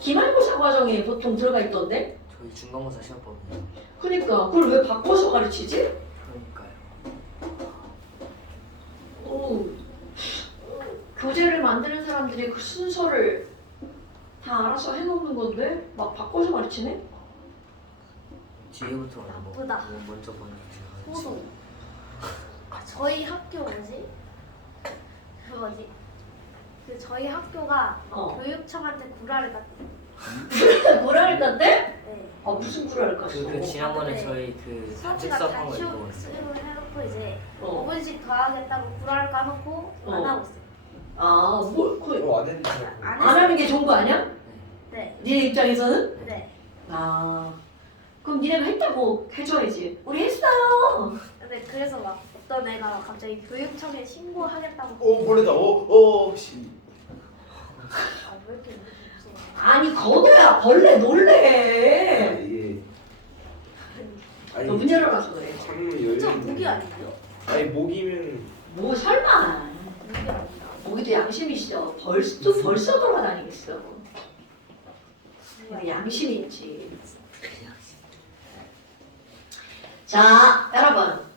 기말고사 과정에 보통 들어가 있던데. 저희 중간고사 시험법이요. 그러니까 그걸 왜 바꿔서 가르치지? 그러니까요. 교재를 만드는 사람들이 그 순서를 다 알아서 해놓는 건데 막 바꿔서 가르치네? 뒤에부터 나쁘다. 먼저 보내주세요. 호도. 저희 학교 뭐지? 그 뭐지? 그 저희 학교가 교육청한테 구라를 땄대. 구라를 땄대? 네. 무슨 구라를 깠어? 그 지난번에 네. 저희 그 수업시간 단식수업한 거 단축 이거 수업을 해놓고 이제 어. 5분씩 더 하겠다고 구라를 까놓고 안 하고 있어요. 안 했는데. 안 하는 게 좋은 거 아니야? 네. 니네 입장에서는? 네. 그럼 니네가 했다고 해줘야지. 우리 했어요. 근데 그래서 막 어떤 애가 갑자기 교육청에 신고하겠다고. 벌레다. 씨. 왜 이렇게 무서워? 아니 거도야 벌레 놀래. 예. 너 문 열어놔서 그래. 창문 진짜 열리는. 목이 아니에요? 아니 목이면 뭐 설마. 목이 아니라. 거기도 양심이 있어. 벌써 돌아다니겠어. 양심이 있지. 자, 여러분.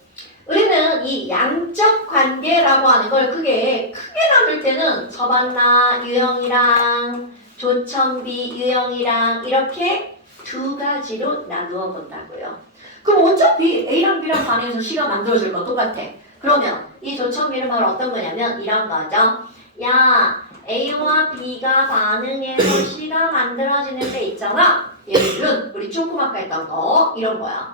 우리는 이 양적 관계라고 하는 걸 크게 나눌 때는 서반나 유형이랑 조천비 유형이랑 이렇게 두 가지로 나누어 본다고요. 그럼 어차피 A랑 B랑 반응해서 C가 만들어질 건 똑같아. 그러면 이 조천비는 바로 어떤 거냐면 이런 거죠. 야, A와 B가 반응해서 C가 만들어지는 데 있잖아. 얘들은 우리 조금 아까 했던 거 이런 거야.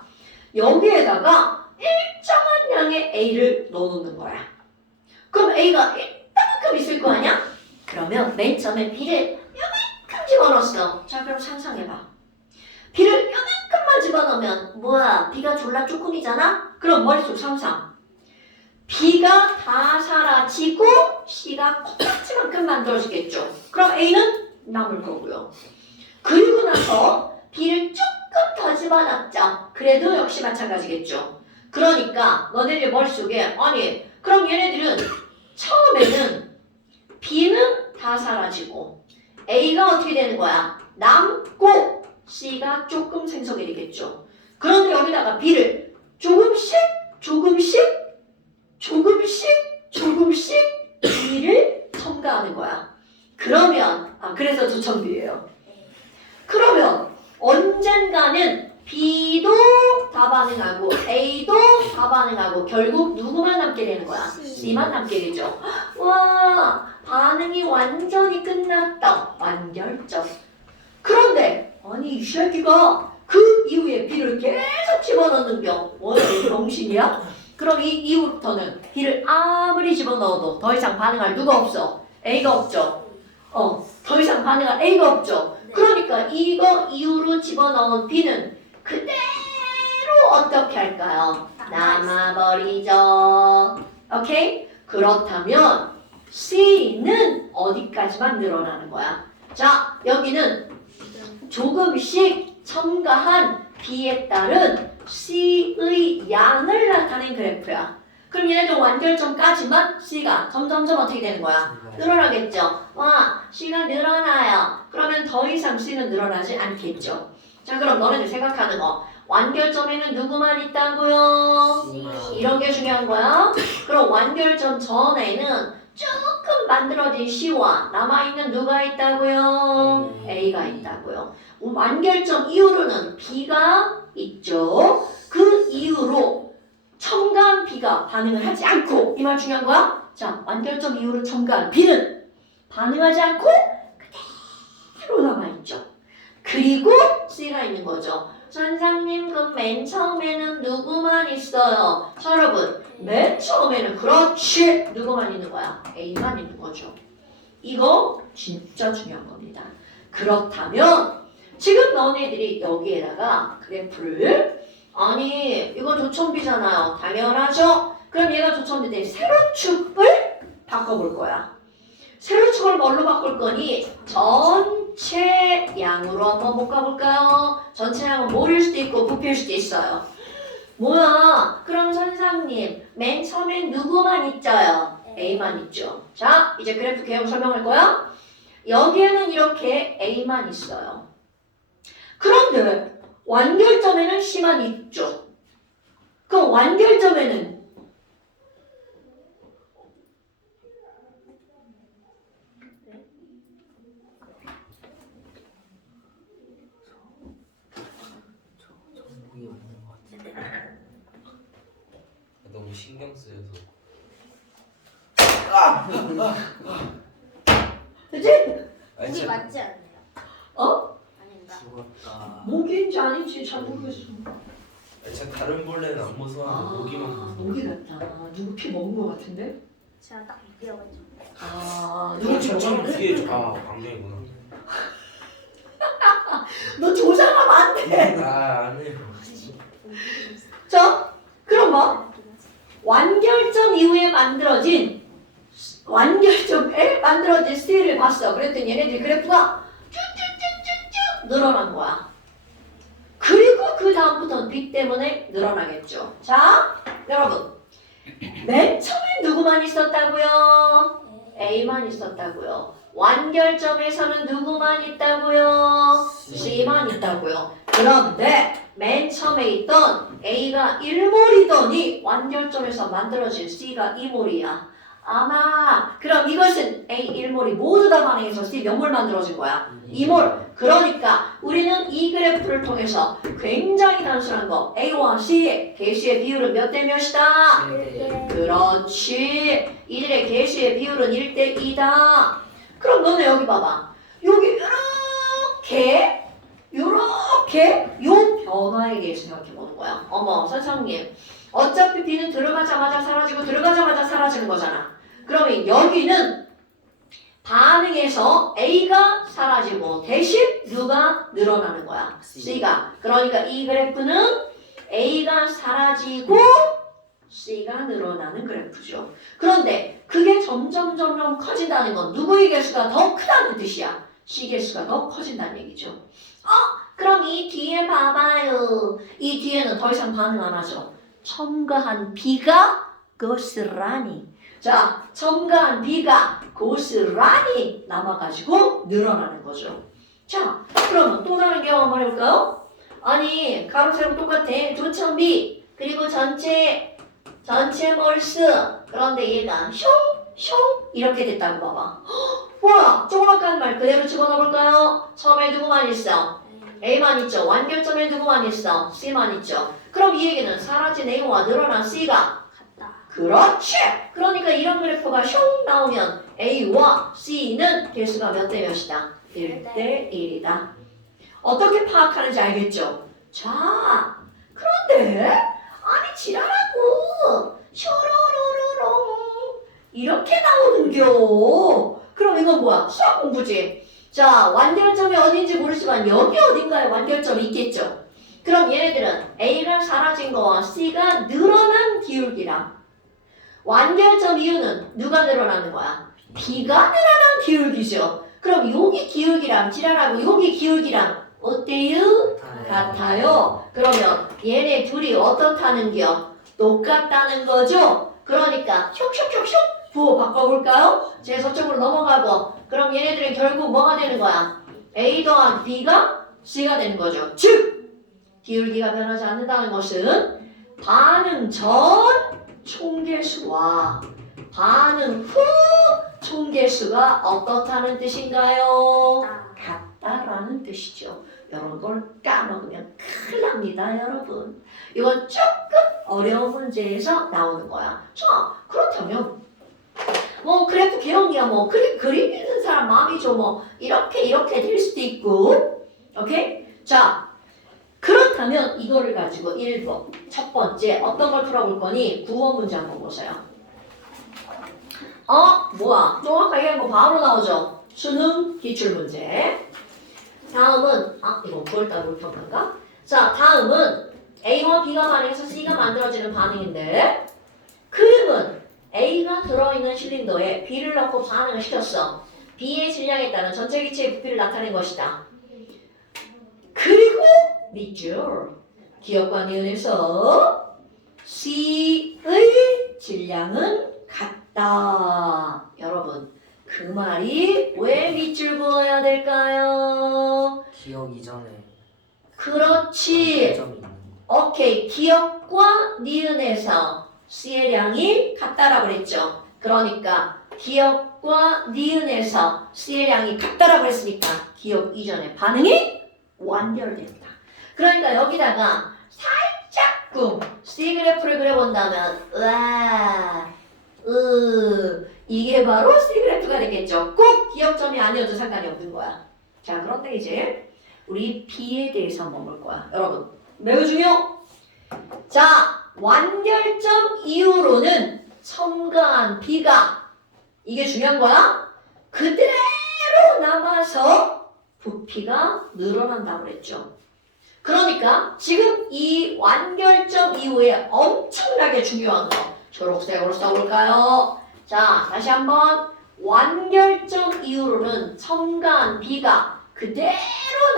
여기에다가 일정한 양의 A를 넣어놓는 거야. 그럼 A가 이만큼 있을 거 아니야? 그러면 맨 처음에 B를 요만큼 집어넣었어. 자, 그럼 상상해봐. B를 요만큼만 집어넣으면 뭐야? B가 졸라 조금이잖아? 그럼 머릿속 상상. B가 다 사라지고 C가 콩깍지만큼 만들어지겠죠. 그럼 A는 남을 거고요. 그리고 나서 B를 조금 더 집어넣었죠. 그래도 역시 마찬가지겠죠. 그러니까 너네들 머릿속에 아니 그럼 얘네들은 처음에는 B는 다 사라지고 A가 어떻게 되는 거야? 남고 C가 조금 생성이 되겠죠. 그런데 여기다가 B를 조금씩 B를 첨가하는 거야. 그러면 그래서 조천비예요. 그러면 언젠가는 B도 다 반응하고 A도 다 반응하고 결국 누구만 남게 되는 거야? C만 남게 되죠. 와, 반응이 완전히 끝났다. 완결점. 그런데 아니 이 새끼가 그 이후에 B를 계속 집어넣는 경 원래 정신이야? 그럼 이 이후부터는 B를 아무리 집어넣어도 더 이상 반응할 누가 없어. A가 없죠. 더 이상 반응할 A가 없죠. 그러니까 이거 이후로 집어넣은 B는 그대로 어떻게 할까요? 남아버리죠. 오케이? 그렇다면 C는 어디까지만 늘어나는 거야? 자, 여기는 조금씩 첨가한 B에 따른 C의 양을 나타낸 그래프야. 그럼 얘네들 완결점까지만 C가 점점점 어떻게 되는 거야? 늘어나겠죠. 와, C가 늘어나요. 그러면 더 이상 C는 늘어나지 않겠죠. 자, 그럼 너네들 생각하는 거. 완결점에는 누구만 있다고요? 이런 게 중요한 거야. 그럼 완결점 전에는 조금 만들어진 C와 남아있는 누가 있다고요? A가 있다고요. 완결점 이후로는 B가 있죠. 그 이후로 첨가한 B가 반응을 하지 않고 이 말 중요한 거야? 자, 완결점 이후로 첨가한 B는 반응하지 않고 그대로 남아있죠. 그리고 C가 있는 거죠. 선생님 그럼 맨 처음에는 누구만 있어요? 자, 여러분 맨 처음에는 그렇지 누구만 있는 거야? A만 있는 거죠. 이거 진짜 중요한 겁니다. 그렇다면 지금 너네들이 여기에다가 그래프를 아니 이거 조천비잖아요. 당연하죠. 그럼 얘가 조천비인데 세로축을 바꿔볼 거야. 세로축을 뭘로 바꿀 거니? 전체 양으로 한번 바꿔볼까요? 전체 양은 모일 수도 있고 부피일 수도 있어요. 뭐야? 그럼 선생님, 맨 처음엔 누구만 있죠요? A만 있죠. 자, 이제 그래프 개형 설명할 거야. 여기에는 이렇게 A만 있어요. 그런데 완결점에는 C만 있죠. 그럼 완결점에는 목이 없는 것 같아. 너무 신경 쓰여서. 그치? 아니 우리 진짜 맞지 않나요? 어? 아닌가? 죽었다. 모기인지 아닌지 잘 모르겠어. 아니, 진짜 다른 벌레는 안 무서워하는데 모기만 무서워. 모기 같다. 누구 피 먹은 것 같은데? 제가 딱 느껴가지고. 아, 이거 진짜 뒤에 광경이구나. 너 조상하면 안 돼. 안 해요. 자, 그럼 뭐? 완결점 이후에 만들어진 완결점에 만들어진 C를 봤어. 그랬더니 얘네들이 그래프가 쭉쭉쭉쭉쭉 늘어난 거야. 그리고 그 다음부터는 B 때문에 늘어나겠죠. 자, 여러분, 맨 처음에 누구만 있었다고요? A만 있었다고요. 완결점에서는 누구만 있다고요? C만 있다고요. 그런데 맨 처음에 있던 A가 1몰이더니 완결점에서 만들어진 C가 2몰이야. 아마 그럼 이것은 A 1몰이 모두 다 반응해서 C 몇 몰 만들어진 거야? 2몰. 그러니까 우리는 이 그래프를 통해서 굉장히 단순한 거 A와 C의 개수의 비율은 몇 대 몇이다? 그렇지. 이들의 개수의 비율은 1대 2다. 그럼 너네 여기 봐봐. 여기 요렇게 요 변화에 대해서 생각해 보는 거야. 어머 선생님, 어차피 B는 들어가자마자 사라지고 들어가자마자 사라지는 거잖아. 그러면 여기는 반응해서 A가 사라지고 대신 누가 늘어나는 거야? C가. 그러니까 이 그래프는 A가 사라지고 C가 늘어나는 그래프죠. 그런데 그게 점점 커진다는 건 누구의 개수가 더 크다는 뜻이야. C 개수가 더 커진다는 얘기죠. 그럼 이 뒤에 봐봐요. 이 뒤에는 더 이상 반응 안 하죠. 첨가한 B가 고스란히. 자, 첨가한 B가 고스란히 남아가지고 늘어나는 거죠. 자, 그러면 또 다른 경우 한번 해볼까요? 아니, 가로 세로 똑같아. 조천 B 그리고 전체 몰수. 그런데 얘가 슝 이렇게 됐다고 봐봐. 뭐야? 조그맣게 말 그대로 집어넣어볼까요? 처음에 누구만 있어? A만 있죠. 완결점에 누구만 있어? C만 있죠. 그럼 이 얘기는 사라진 A와 늘어난 C가 같다. 그렇지! 그러니까 이런 그래프가 슝 나오면 A와 C는 개수가 몇 대 몇이다? 1대 1이다. 어떻게 파악하는지 알겠죠? 자, 그런데 아니 지랄하고 슈루루루롱 이렇게 나오는겨. 그럼 이건 뭐야? 수학 공부지. 자, 완결점이 어딘지 모르지만 여기 어딘가에 완결점이 있겠죠. 그럼 얘네들은 A가 사라진 거와 C가 늘어난 기울기랑 완결점 이유는 누가 늘어나는 거야? B가 늘어난 기울기죠. 그럼 여기 기울기랑 지랄하고 여기 기울기랑 어때요? 같아요. 그러면 얘네 둘이 어떻다는겨? 똑같다는 거죠. 그러니까 슉슉슉슉 부호 바꿔볼까요? 제 저쪽으로 넘어가고 그럼 얘네들은 결국 뭐가 되는 거야? A 더하기 B가 C가 되는 거죠. 즉 기울기가 변하지 않는다는 것은 반응 전 총개수와 반응 후 총개수가 어떻다는 뜻인가요? 같다라는 뜻이죠. 이런 걸 까먹으면 큰일 납니다, 여러분. 이건 조금 어려운 문제에서 나오는 거야. 자, 그렇다면 뭐 그래프 개형이야 뭐 그리는 사람 마음이죠. 뭐 이렇게 될 수도 있고, 오케이? 자, 그렇다면 이거를 가지고 1번 첫 번째 어떤 걸 풀어볼 거니? 9번 문제 한번 보세요. 뭐야? 정확하게 한 거 바로 나오죠. 수능 기출문제. 다음은 이거 9월달 물평가인가? 자, 다음은 A와 B가 반응해서 C가 만들어지는 반응인데 그림은 A가 들어있는 실린더에 B를 넣고 반응을 시켰어. B의 질량에 따른 전체 기체의 부피를 나타낸 것이다. 그리고 밑줄 기억과 니은에서 C의 질량은 같다. 여러분, 그 말이 왜 밑줄 그어야 될까요? 기억 이전에 그렇지. 점이 있는 거. 오케이. 기억과 니은에서 C의 량이 같다라고 그랬죠. 그러니까 기억과 니은에서 C의 량이 같다라고 했으니까 기억 이전에 반응이 완결된다. 그러니까 여기다가 살짝쿵 C 그래프를 그려본다면 이게 바로 C 그래프가 되겠죠. 꼭 기억점이 아니어도 상관이 없는 거야. 자, 그런데 이제 우리 B에 대해서 한번 볼 거야. 여러분, 매우 중요. 자, 완결점 이후로는 첨가한 B가 이게 중요한 거야. 그대로 남아서 부피가 늘어난다고 그랬죠. 그러니까 지금 이 완결점 이후에 엄청나게 중요한 거 초록색으로 써볼까요? 자, 다시 한번 완결점 이후로는 첨가한 B가 그대로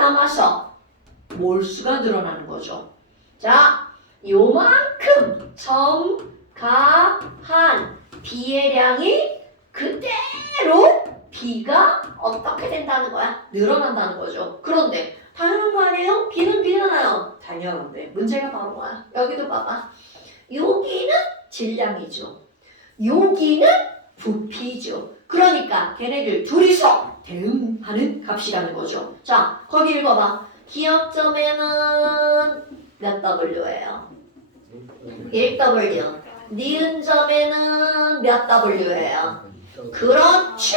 남아서 몰수가 늘어나는 거죠. 자, 요만큼 첨가한 B의 량이 그대로 B가 어떻게 된다는 거야? 늘어난다는 거죠. 그런데 당연한 거 아니에요? B는 늘어나요. 당연한데 문제가 바로 뭐야? 여기도 봐봐. 여기는 질량이죠. 여기는 부피죠. 그러니까 걔네들 둘이서 대응하는 값이라는 거죠. 자, 거기 읽어봐. 기억점에는 몇 W예요? 1W. 니은점에는 몇 W예요? 그렇지.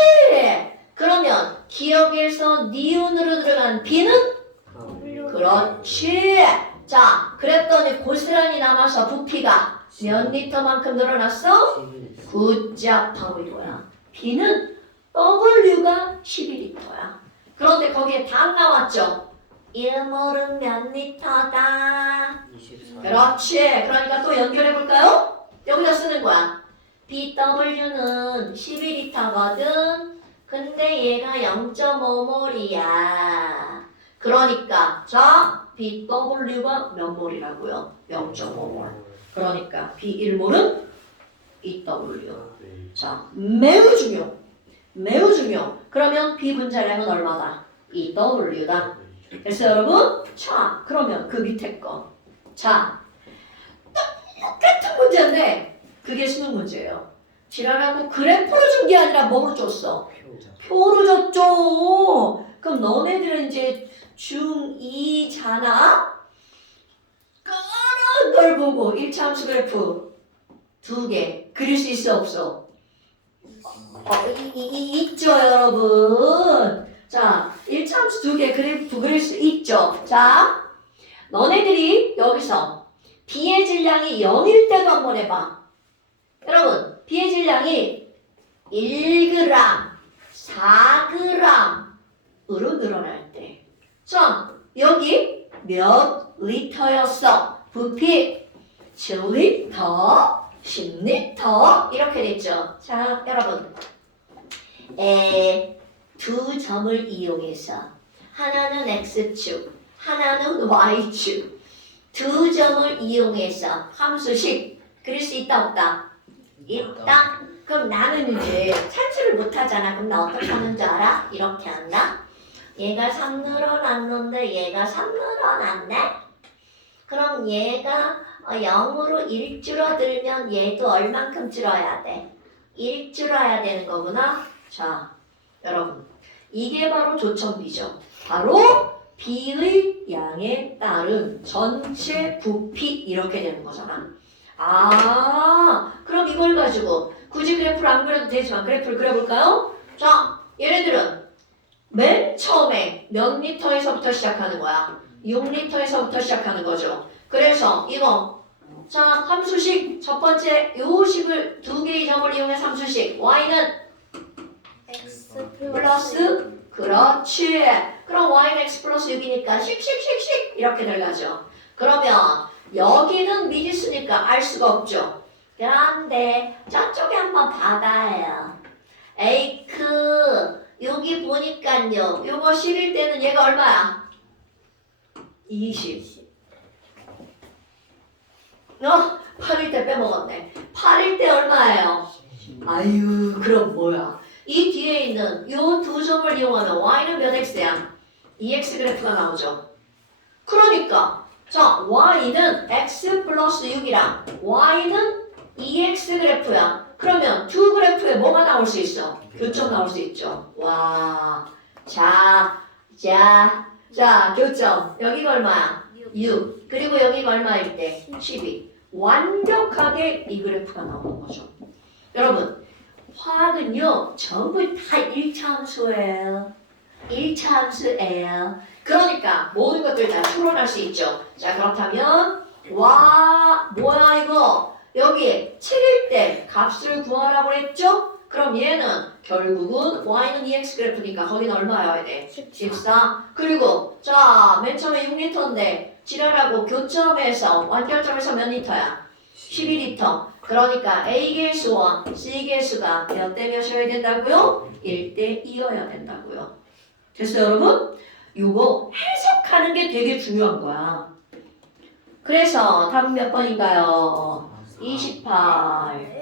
그러면 기억에서 니은으로 들어간 B는? 그렇지. 자, 그랬더니 고스란히 남아서 부피가 몇 리터만큼 늘어났어? 9짭하고 이거야. B는 W가 12리터야. 그런데 거기에 당 나왔죠? 1몰은 몇 리터다? 24. 그렇지. 그러니까 또 연결해 볼까요? 여기다 쓰는 거야. BW는 12리터거든. 근데 얘가 0.5몰이야. 그러니까 자, BW가 몇 몰이라고요? 0.5몰. 그러니까 B1몰은 2W. 자, 매우 중요. 매우 중요. 그러면 B 분자량은 얼마다? 2W다. 그래서 여러분, 자, 그러면 그 밑에 거. 자, 똑같은 문제인데 그게 수능 문제예요. 지랄하고 그래프로 준 게 아니라 뭐로 줬어? 표로 줬죠. 그럼 너네들은 이제 중2잖아? 그런 걸 보고 1차 함수 그래프 2개 그릴 수 있어 없어? 있죠 여러분. 자, 1차 함수 2개 그래프 그릴 수 있죠. 자, 너네들이 여기서 B의 질량이 0일 때도 한번 해봐. 여러분, B의 질량이 1g, 4g으로 늘어날 때. 자, 여기 몇 리터였어? 부피 7리터, 10리터 이렇게 됐죠. 자, 여러분. 두 점을 이용해서 하나는 X축, 하나는 Y축 두 점을 이용해서 함수식 그릴 수 있다 없다? 있다. 그럼 나는 이제 산수를 못하잖아. 그럼 나 어떻게 하는 줄 알아? 이렇게 한다. 얘가 3 늘어났는데 얘가 3 늘어났네? 그럼 얘가 0으로 1 줄어들면 얘도 얼만큼 줄어야 돼? 1 줄어야 되는 거구나. 자, 여러분, 이게 바로 조천비죠. 바로 B의 양에 따른 전체 부피 이렇게 되는 거잖아. 아, 그럼 이걸 가지고 굳이 그래프를 안 그려도 되지만 그래프를 그려볼까요? 자, 얘네들은 맨 처음에 몇 리터에서부터 시작하는 거야? 6리터에서부터 시작하는 거죠. 그래서 이거 자, 함수식 첫 번째 요 식을 두 개의 점을 이용해서 함수식 y는 X 플러스 그렇지. 그럼 y는 x 플러스 6이니까 씩 이렇게 들어가죠. 그러면 여기는 미지수니까 알 수가 없죠. 그런데 저쪽에 한번 봐봐요. 에이크 여기 보니까요. 요거 10일 때는 얘가 얼마야? 20. 8일 때 빼먹었네. 8일 때 얼마예요? 아유, 그럼 뭐야? 이 뒤에 있는 요 두 점을 이용하면 y는 몇 x야? 2x 그래프가 나오죠. 그러니까 자, y는 x 플러스 6이랑 y는 2x 그래프야. 그러면 두 그래프에 뭐가 나올 수 있어? 교점 나올 수 있죠. 와, 자, 교점. 여기가 얼마야? 6. 그리고 여기가 얼마일 때? 12. 완벽하게 이 그래프가 나오는 거죠. 여러분, 화학은요, 전부 다 1차함수예요. 1차함수예요. 그러니까 모든 것들 다 추론할 수 있죠. 자, 그렇다면 와, 뭐야 이거? 여기 7일 때 값을 구하라고 했죠? 그럼 얘는 결국은 y는 2x 그래프니까 거기는 얼마여야 돼? 14. 그리고 자, 맨 처음에 6리터인데 지랄하고 교점에서 완결점에서 몇 리터야? 12리터. 그러니까 A계수와 C계수가 몇 대 몇이어야 된다고요? 1대 2여야 된다고요. 됐어요, 여러분? 이거 해석하는 게 되게 중요한 거야. 그래서 답은 몇 번인가요? 28.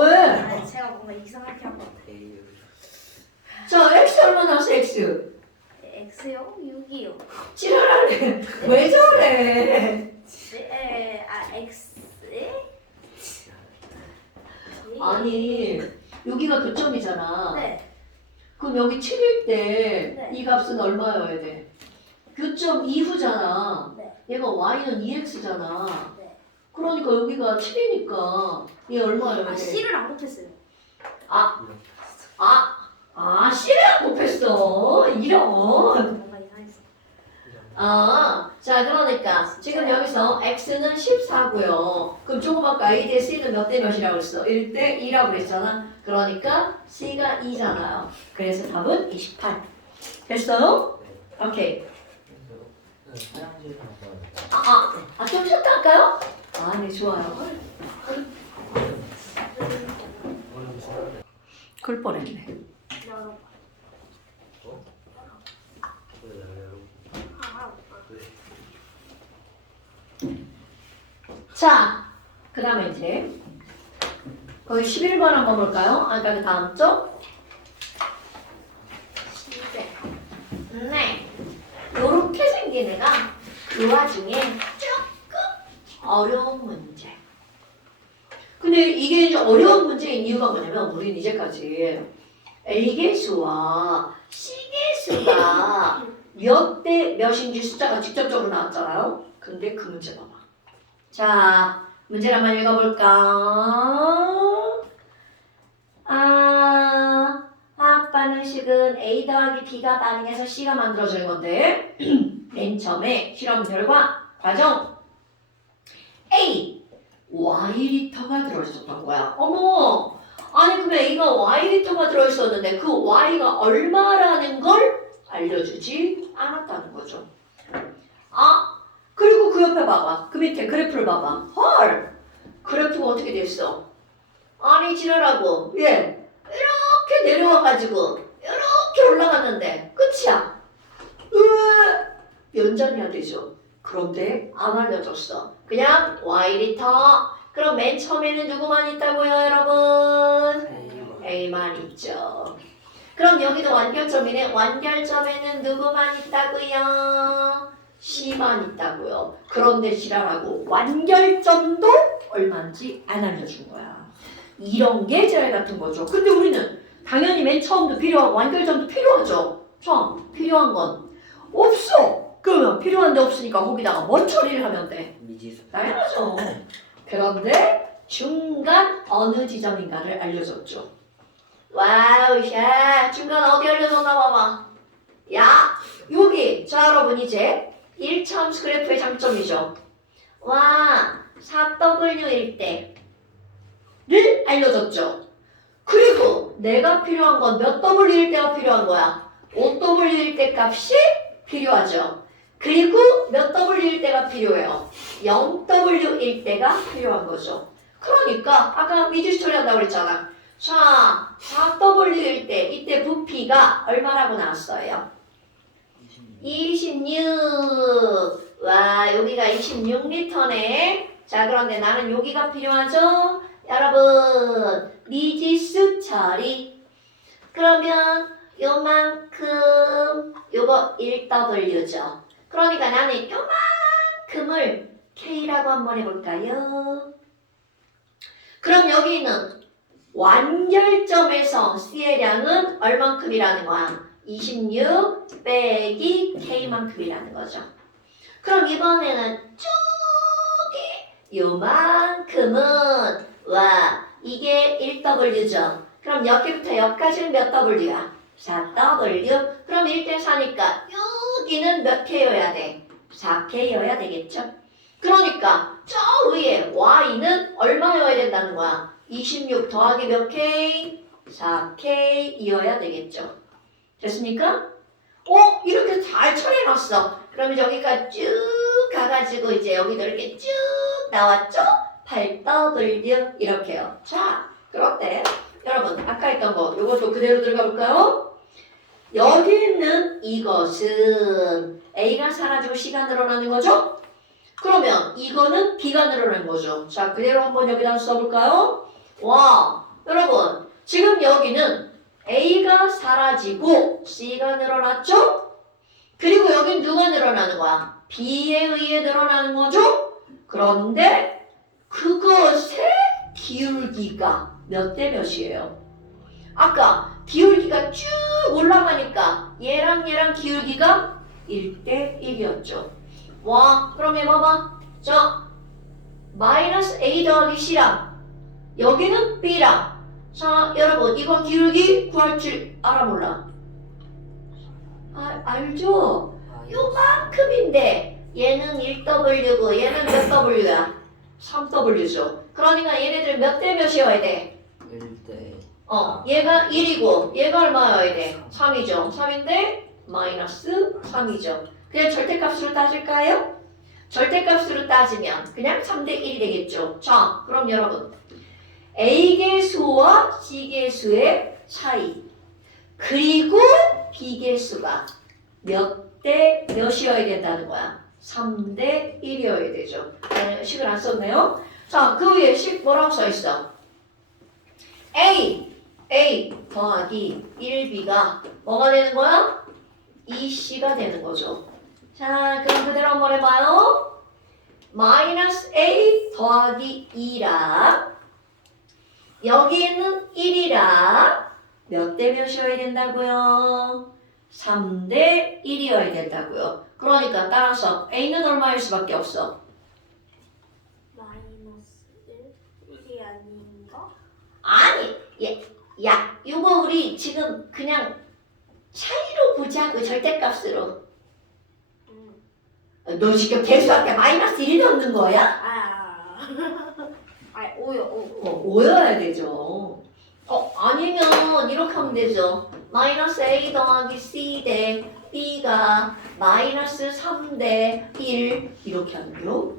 왜? 제가 뭔가 이상하게 한 것 같아요. 자, X 얼마 나왔어, X? X요? 6이요. 지랄하네. 왜 저래? X? 아니, 여기가 교점이잖아. 네. 그럼 여기 7일 때 네. 이 값은 얼마여야 돼? 교점 이후잖아. 네. 얘가 y는 2x잖아. 네. 그러니까 여기가 7이니까 얘 얼마여야 돼? C를 안 곱했어요. C를 안 곱했어. 이런. 뭔가 이상했어. 자, 그러니까 지금 여기서 x는 14고요. 그럼 조금 아까 a 대 c는 몇 대 몇이라고 그랬어? 1대 2라고 그랬잖아. 그러니까 c가 2잖아요. 그래서 답은 28. 됐어요? 오케이. 화장실 가서 좀 쉬었다 할까요? 네, 좋아요. 그럴 뻔했네. 열어봐. 자, 그 다음에 이제 거기 11번 한번 볼까요? 아까 그 다음 쪽? 네. 요렇게 생긴 애가 그 와중에 조금 어려운 문제. 근데 이게 이제 어려운 문제인 이유가 뭐냐면 우리는 이제까지 A계수와 C계수가 몇 대 몇인지 숫자가 직접적으로 나왔잖아요. 근데 그 문제 봐봐. 자, 문제를 한번 읽어볼까? 화학 반응식은 A 더하기 B가 반응해서 C가 만들어지는 건데 맨 처음에 실험 결과 과정 A Y리터가 들어있었던 거야. 어머! 아니 그럼 A가 Y리터가 들어있었는데 그 Y가 얼마라는 걸 알려주지 않았다는 거죠. 그리고 그 옆에 봐봐. 그 밑에 그래프를 봐봐. 헐! 그래프가 어떻게 됐어? 아니 지랄하고 이렇게 내려와가지고 이렇게 올라갔는데 끝이야. 연장해야 되죠. 그런데 안 알려줬어. 그냥 Y리터. 그럼 맨 처음에는 누구만 있다고요 여러분? A만 있죠. 그럼 여기도 완결점이네. 완결점에는 누구만 있다고요? C만 있다고요. 그런데 지랄하고 완결점도 얼마인지 안 알려준 거야. 이런 게 지랄 같은 거죠. 근데 우리는 당연히 맨 처음도 필요하고 완결점도 필요하죠. 처음 필요한 건 없어. 그러면 필요한데 없으니까 거기다가 뭔 처리를 하면 돼? 미지수. 당연하죠. 그런데 중간 어느 지점인가를 알려줬죠. 와우, 야, 중간 어디 알려줬나 봐봐. 야, 여기. 자, 여러분 이제 1차 함수 그래프의 장점이죠. 와, 4W일 때를 알려줬죠. 그리고 내가 필요한 건 몇 W일 때가 필요한 거야? 5W일 때 값이 필요하죠. 그리고 몇 W일 때가 필요해요? 0W일 때가 필요한 거죠. 그러니까 아까 미지수 처리한다고 그랬잖아. 자, 4W일 때 이때 부피가 얼마라고 나왔어요? 26. 와, 여기가 26m네. 자, 그런데 나는 여기가 필요하죠? 여러분, 미지수 처리. 그러면 요만큼, 요거 1W죠. 그러니까 나는 요만큼을 K라고 한번 해볼까요? 그럼 여기는 완결점에서 C의 양은 얼만큼이라는 거야? 26 빼기 K만큼이라는 거죠. 그럼 이번에는 쭉이 요만큼은 와 이게 1W죠. 그럼 여기부터 여기까지는 몇 W야? 4W. 그럼 1대 4니까 여기는 몇 K여야 돼? 4K여야 되겠죠? 그러니까 저 위에 Y는 얼마여야 된다는 거야? 26 더하기 몇 K? 4K이어야 되겠죠. 됐습니까? 이렇게 잘 처리해놨어. 그러면 여기가 쭉 가가지고 이제 여기도 이렇게 쭉 나왔죠? 8W 이렇게요. 자, 그런데 여러분 아까 했던 거 이것도 그대로 들어가 볼까요? 여기 있는 이것은 A가 사라지고 C가 늘어나는 거죠? 그러면 이거는 B가 늘어나는 거죠. 자, 그대로 한번 여기다 써볼까요? 와, 여러분 지금 여기는 A가 사라지고 C가 늘어났죠? 그리고 여긴 누가 늘어나는 거야? B에 의해 늘어나는 거죠? 그런데 그것의 기울기가 몇 대 몇이에요? 아까 기울기가 쭉 올라가니까 얘랑 기울기가 1대 1이었죠. 와, 그럼 얘 봐봐. 자, 마이너스 A 더하기 C랑 여기는 B랑 자, 여러분 이거 기울기 구할 줄 알아 몰라? 알죠? 요만큼인데 얘는 1W고 얘는 몇 W야? 3W죠. 그러니까 얘네들 몇 대 몇이어야 돼? 1대 얘가 1이고 얘가 얼마여야 돼? 3이죠. 3인데 마이너스 3이죠. 그냥 절대값으로 따질까요? 절대값으로 따지면 그냥 3대 1이 되겠죠. 자, 그럼 여러분 A계수와 C계수의 차이 그리고 B계수가 몇 대 몇이어야 된다는 거야? 3대 1이어야 되죠. 식을 안 썼네요. 자, 그 위에 식 뭐라고 써있어? A 더하기 1B가 뭐가 되는 거야? 2C가 되는 거죠. 자, 그럼 그대로 한번 해봐요. 마이너스 A 더하기 2랑 여기에는 1이랑 몇 대 몇이어야 된다고요? 3대 1이어야 된다고요. 그러니까 따라서 A는 얼마일 수밖에 없어? 마이너스 1이 아닌가? 아니, 야, 이거 우리 지금 그냥 차이로 보자고 절대값으로. 너 지금 대수한테 마이너스 1 넣는 거야? 오여야 되죠. 아니면 이렇게 하면 되죠. 마이너스 A 더하기 C 대 B가 마이너스 3대 1 이렇게 하는겨.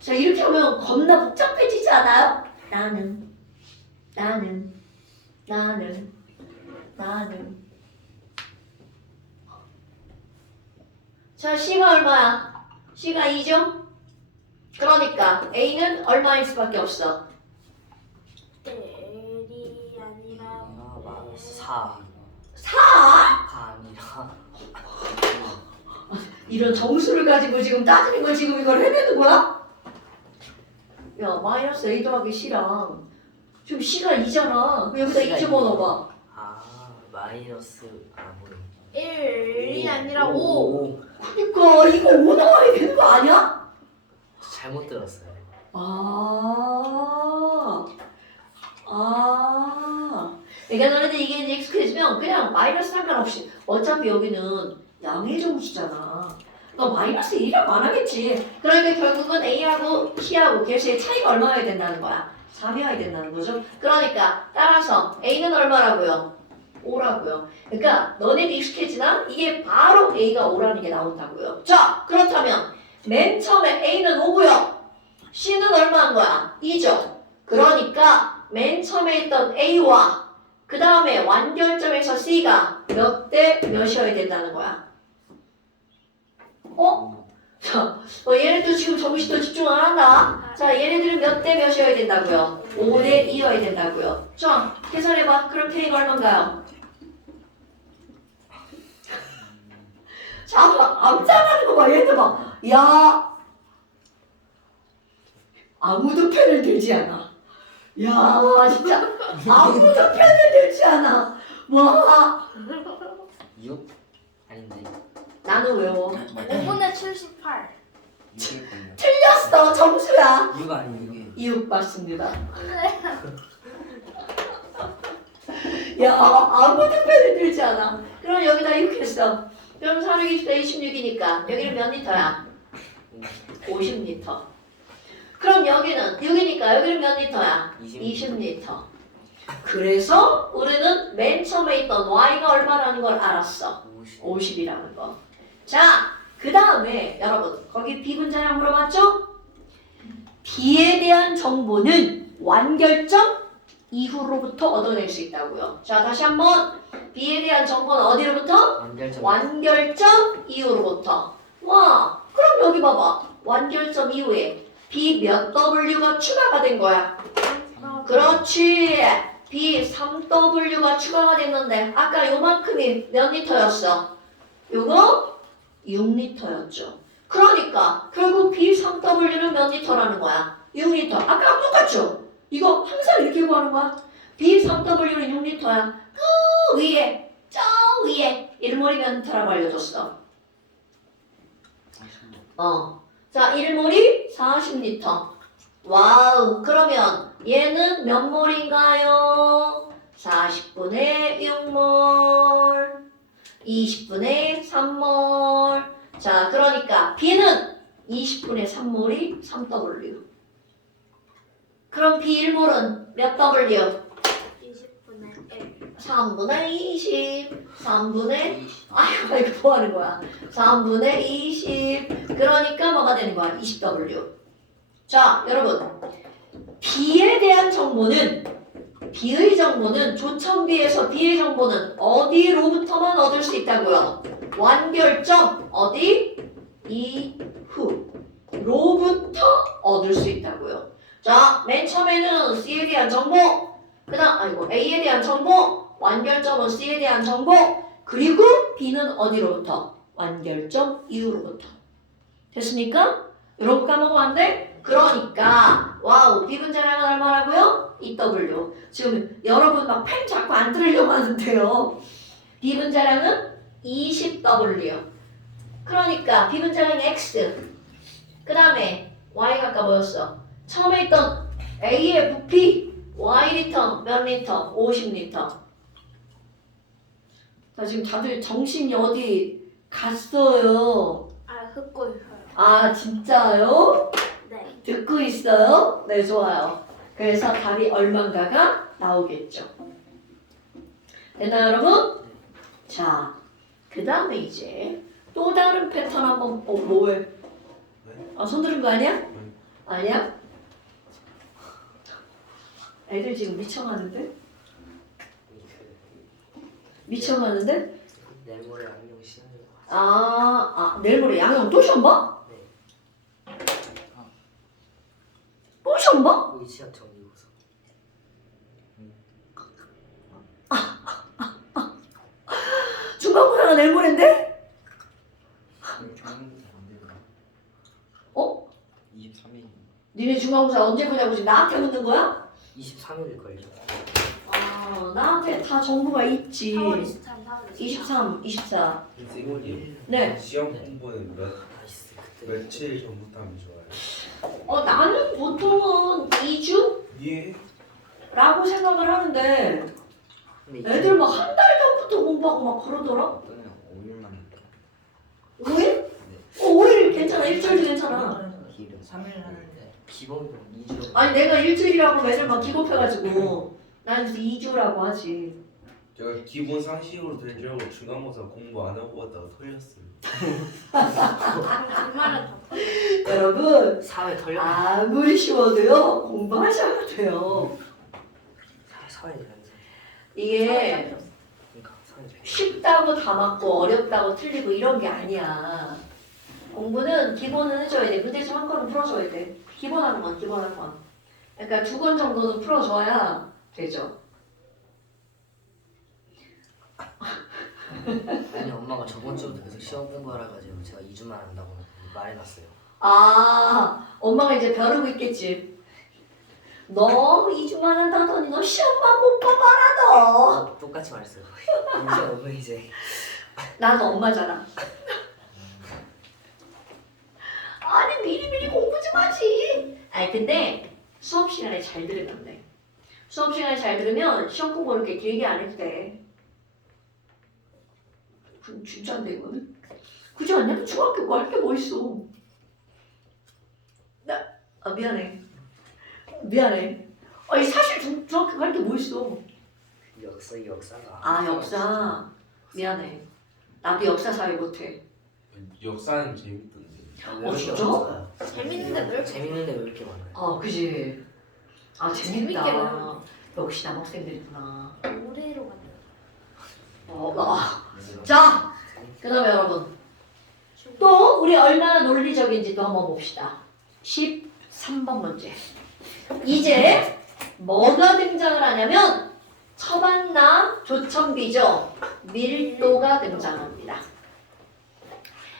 자, 이렇게 하면 겁나 복잡해지지 않아요? 나는 자, C가 얼마야? C가 2죠? 그러니까 A는 얼마일 수밖에 없어? 1이 아니라 마이너스 4 4? 아니라 이런 정수를 가지고 지금 따지는 걸 지금 이걸 해내는 거야? 야, 마이너스 A 더하기 C랑 지금 C가 2잖아. 여기다 2 집어넣어봐. 마이너스 뭐야 1이 아니라 5. 그러니까 이거 5 나와야 되는 거 아니야? 잘못 들었어요. 그러니까 너네들 이게 이제 익숙해지면 그냥 마이너스 상관없이 어차피 여기는 양의 정수잖아. 그러니까 마이너스 1이라고 안 하겠지. 그러니까 결국은 A하고 C하고 개수의 차이가 얼마여야 된다는 거야? 3이어야 된다는 거죠. 그러니까 따라서 A는 얼마라고요? 5라고요. 그러니까 너네들 익숙해지나? 이게 바로 A가 5라는 게 나온다고요. 자, 그렇다면 맨 처음에 A는 5고요. C는 얼마인 거야? 2죠. 그러니까 맨 처음에 있던 A와 그 다음에 완결점에서 C가 몇 대 몇이어야 된다는 거야? 자, 얘네도 지금 정시도 집중 안 한다. 자, 얘네들은 몇 대 몇이어야 된다고요? 5대 2여야 된다고요. 자, 계산해봐. 그럼 K가 얼마인가요? 자, 암산하는 거 봐. 얘들 봐. 야, 아무도 펜을 들지 않아. 야, 진짜 아무도 펜을 들지 않아. 와, 6? 아닌데. 나는 외워. 5분의 78. 6일걸요. 틀렸어, 점수야. 6 아니에요 6이. 6 맞습니다. 야, 아무도 펜을 들지 않아. 그럼 여기다 6 했어. 그럼 320대 26이니까 여기는 몇 리터야? 50리터. 그럼 여기는 6이니까 여기는 몇 리터야? 20리터. 그래서 우리는 맨 처음에 있던 y가 얼마라는 걸 알았어. 50이라는 거. 자, 그 다음에 여러분 거기 비분자량 물어봤죠? B에 대한 정보는 완결점 이후로부터 얻어낼 수 있다고요. 자, 다시 한번 B에 대한 정보는 어디로부터? 완결점. 완결점 이후로부터. 와, 그럼 여기 봐봐. 완결점 이후에 B 몇 W가 추가가 된 거야. 그렇지. B 3W가 추가가 됐는데 아까 요만큼이 몇 리터였어? 요거 6리터였죠. 그러니까 결국 B 3W는 몇 리터라는 거야? 6리터. 아까랑 똑같죠? 이거 항상 이렇게 구하는 거야. B 3W는 6리터야. 그 위에, 저 위에 1몰이 몇 리터라고 알려줬어. 자, 1몰이 40리터. 와우. 그러면 얘는 몇 몰인가요? 40분의 6몰, 20분의 3몰. 자, 그러니까 B는 20분의 3몰이 3W. 그럼 B 1몰은 몇 W? 20분의 1. 3분의 20, 3분의 아이고 이거 뭐 하는 거야? 3분의 20. 그러니까 뭐가 되는 거야? 20W. 자, 여러분. B에 대한 정보는 B의 정보는 조천비에서 B의 정보는 어디로부터만 얻을 수 있다고요? 완결점 어디? 이후로부터 얻을 수 있다고요. 자, 맨 처음에는 C에 대한 정보, 그다음 A에 대한 정보, 완결점은 C에 대한 정보, 그리고 B는 어디로부터? 완결점 이후로부터. 됐습니까? 이런 거 까먹으면 안 돼? 그러니까 와우, 비분자량은 얼마라고요? 2W. 지금 여러분 막 펜 자꾸 안 들으려고 하는데요. 비분자량은 20W. 그러니까 비분자량 X. 그 다음에 Y가 아까 뭐였어? 처음에 있던 A의 부피 Y리터 몇 리터? 50리터. 나 지금 다들 정신이 어디 갔어요? 듣고 있어요. 아, 진짜요? 네. 듣고 있어요? 네, 좋아요. 그래서 답이 얼만가가 나오겠죠. 됐나요, 여러분? 자, 그 다음에 이제 또 다른 패턴 한번, 뭐해? 아, 손 들은 거 아니야? 아니야? 애들 지금 미쳐가는데? 미쳐가는데? 내일 모레 안녕 쉬는 거. 내일 모레 양형 또 시험 봐? 네. 또 시험 봐? 우리 시험 정리고서. 중간고사가 내일 모레인데? 어? 23일. 니네 중간고사 언제 보냐고 지금 나한테 묻는 거야? 23일 걸려. 나한테 다 정보가 있지. 4월 23, 4월 23, 24. 쌤이 네. 시험 공부는 나이스. 그때. 며칠 전부터 하면 좋아요. 나는 보통은 2주라고 예. 생각을 하는데 근데 애들 막 한 달 전부터 공부하고 막 그러더라. 그냥 5일만 했다. 5일? 5일 괜찮아. 일주일도 괜찮아. 길은 3일 하는데 기본으로 2주. 아니 내가 일주일이라고 매일 막 기겁해가지고 난 2주라고 하지. 제가 기본 상식으로 될 줄 알고 중간고사 공부 안 하고 갔다가 털렸어요. 그 말은 더 여러분 사회 털려. 아무리 쉬워도요 공부하셔야 돼요. 사회 연습. 이게 그러니까 사회. 쉽다고 다 맞고 어렵다고 틀리고 이런 게 아니야. 공부는 기본은 해줘야 돼. 문제집 한 건은 풀어줘야 돼. 기본 한 건, 기본 한 건. 그러니까 2권 정도는 풀어줘야 되죠. 아니 엄마가 저번 주부터 계속 시험 공부하라 가지고 제가 2주만 한다고 말해놨어요. 아, 엄마가 이제 벼르고 있겠지. 너 2주만 한다더니 너 시험만 못 봐봐라 너. 똑같이 말했어요. 이제 오늘 이제 나도 엄마잖아. 아니 미리미리 공부 좀 하지. 아니 근데 수업 시간에 잘 들으면 돼. 수업 시간에 잘 들으면 시험 공부 이렇게 길게 안 해도 돼. 진짜인데 이거는? 그지 않냐? 중학교 거 할 게 뭐 있어? 미안해. 미안해. 아니 사실 중학교 거 할 게 뭐 있어? 역사가. 아 역사. 미안해. 나도 역사 사회 못해. 역사는 재밌던데. 진짜? 재밌는데 왜 이렇게 재밌는데 왜 이렇게 많아요? 아 그지. 아 재밌다. 재밌게 배워. 역시 남학생들이구나. 올해로 만들어. 자, 그다음에 여러분 또 우리 얼마나 논리적인지 또 한번 봅시다. 13번 문제. 이제 뭐가 등장을 하냐면 처반나 조천비죠. 밀도가 등장합니다.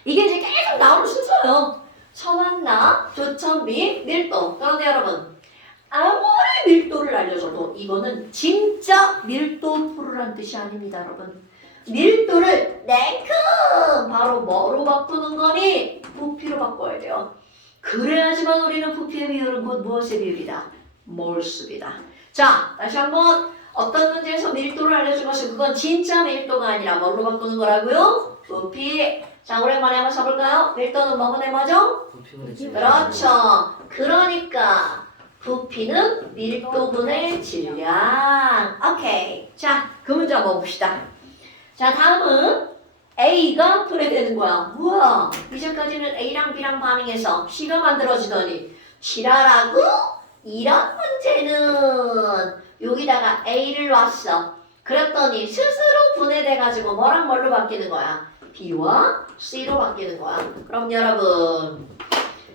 이게 이제 계속 나오는 순서예요. 처반나 조천비 밀도. 그런데 여러분 아무리 밀도를 알려줘도 이거는 진짜 밀도 풀으란 뜻이 아닙니다, 여러분. 밀도를 냉큼 바로 뭐로 바꾸는 거니? 부피로 바꿔야 돼요. 그래야지만 우리는 부피의 비율은 곧 무엇의 비율이다? 몰수비다. 자, 다시 한번 어떤 문제에서 밀도를 알려준 것이 그건 진짜 밀도가 아니라 뭐로 바꾸는 거라고요? 부피. 자, 오랜만에 한번 써볼까요? 밀도는 뭐가 되죠? 부피분의 질량. 그렇죠. 그러니까 부피는 밀도분의 질량. 오케이. 자, 그 문제 한번 봅시다. 자, 다음은 A가 분해되는 거야. 우와, 이제까지는 A랑 B랑 반응해서 C가 만들어지더니 지랄하고 이런 문제는 여기다가 A를 놨어. 그랬더니 스스로 분해돼가지고 뭐랑 뭘로 바뀌는 거야? B와 C로 바뀌는 거야. 그럼 여러분,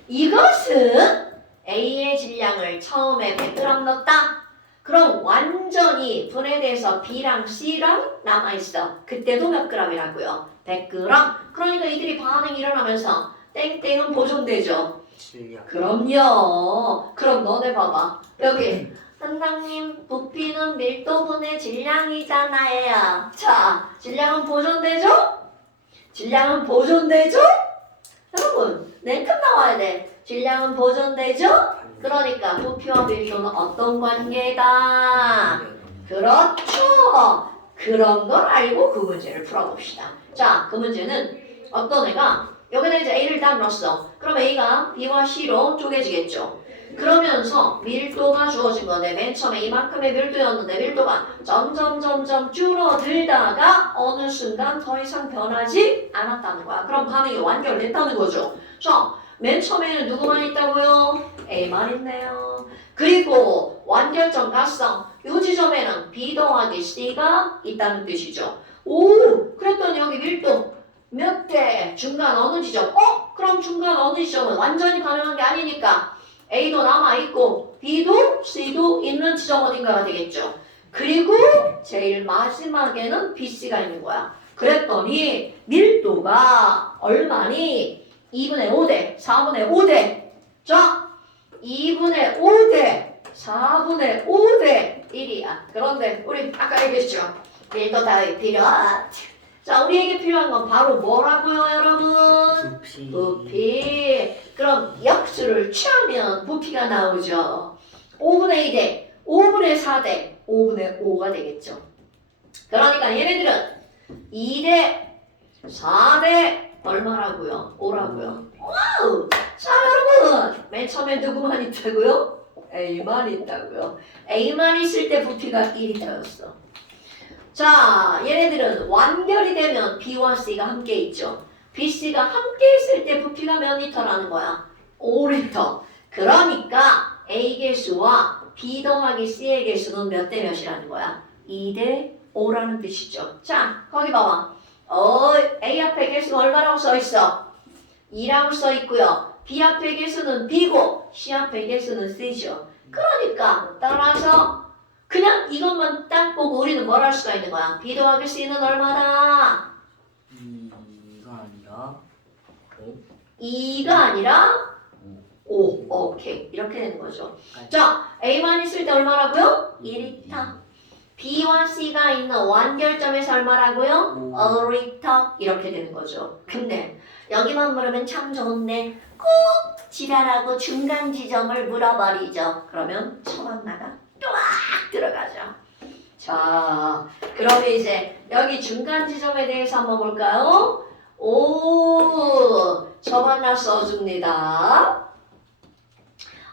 이것은 A의 질량을 처음에 100g 넣었다. 그럼 완전히 분해돼서 B랑 C랑 남아있어. 그때도 몇 g이라고요? 100g. 그러니까 이들이 반응이 일어나면서 땡땡은 보존되죠. 질량. 그럼요. 그럼 너네 봐봐. 여기 선생님 부피는 밀도분의 질량이잖아요. 자, 질량은 보존되죠? 질량은 보존되죠? 여러분, 냉큼 나와야 돼. 질량은 보존되죠? 그러니까 부피와 밀도는 어떤 관계다? 그렇죠. 그런 걸 알고 그 문제를 풀어봅시다. 자, 그 문제는 어떤 애가 여기다 이제 A를 딱 넣었어. 그럼 A가 B와 C로 쪼개지겠죠. 그러면서 밀도가 주어진 건데 맨 처음에 이만큼의 밀도였는데 밀도가 점점 줄어들다가 어느 순간 더 이상 변하지 않았다는 거야. 그럼 반응이 완결됐다는 거죠. 자, 맨 처음에는 누구만 있다고요? A만 있네요. 그리고 완결점 갔어. 이 지점에는 B 더하기 C가 있다는 뜻이죠. 오, 그랬더니 여기 밀도 몇 대? 중간 어느 지점? 그럼 중간 어느 지점은 완전히 가능한 게 아니니까 A도 남아있고 B도 C도 있는 지점 어딘가가 되겠죠. 그리고 제일 마지막에는 BC가 있는 거야. 그랬더니 밀도가 얼마니? 2분의 5대 4분의 5대. 자, 2분의 5대 4분의 5대 1이야. 그런데 우리 아까 얘기했죠. 밀도 따위 필요. 자, 우리에게 필요한 건 바로 뭐라고요, 여러분? 부피. 부피. 그럼 역수를 취하면 부피가 나오죠. 5분의 2대 5분의 4대 5분의 5가 되겠죠. 그러니까 얘네들은 2대 4대 얼마라고요? 5라고요. 와우! 자, 여러분! 맨 처음에 누구만 있다고요? A만 있다고요. A만 있을 때 부피가 1리터였어. 자, 얘네들은 완결이 되면 B와 C가 함께 있죠. B, C가 함께 있을 때 부피가 몇 리터라는 거야? 5리터. 그러니까 A 개수와 B 더하기 C의 개수는 몇 대 몇이라는 거야? 2대 5라는 뜻이죠. 자, 거기 봐봐. A 앞에 개수가 얼마라고 써있어? E라고 써 있고요. B 앞의 개수는 B고 C 앞의 개수는 C죠. 그러니까 따라서 그냥 이것만 딱 보고 우리는 뭘 할 수가 있는 거야? B 더하기 C는 얼마다? 2가 아니라 2가 아니라 5. 오케이. 이렇게 되는 거죠. 자, A만 있을 때 얼마라고요? 1리터. B와 C가 있는 완결점에서 얼마라고요? 5리터. 이렇게 되는 거죠. 근데 여기만 물으면 참 좋은데 꼭 지랄하고 중간 지점을 물어버리죠. 그러면 처방나가 뚜악 들어가죠. 자, 그러면 이제 여기 중간 지점에 대해서 한번 볼까요? 오, 처방나 써줍니다.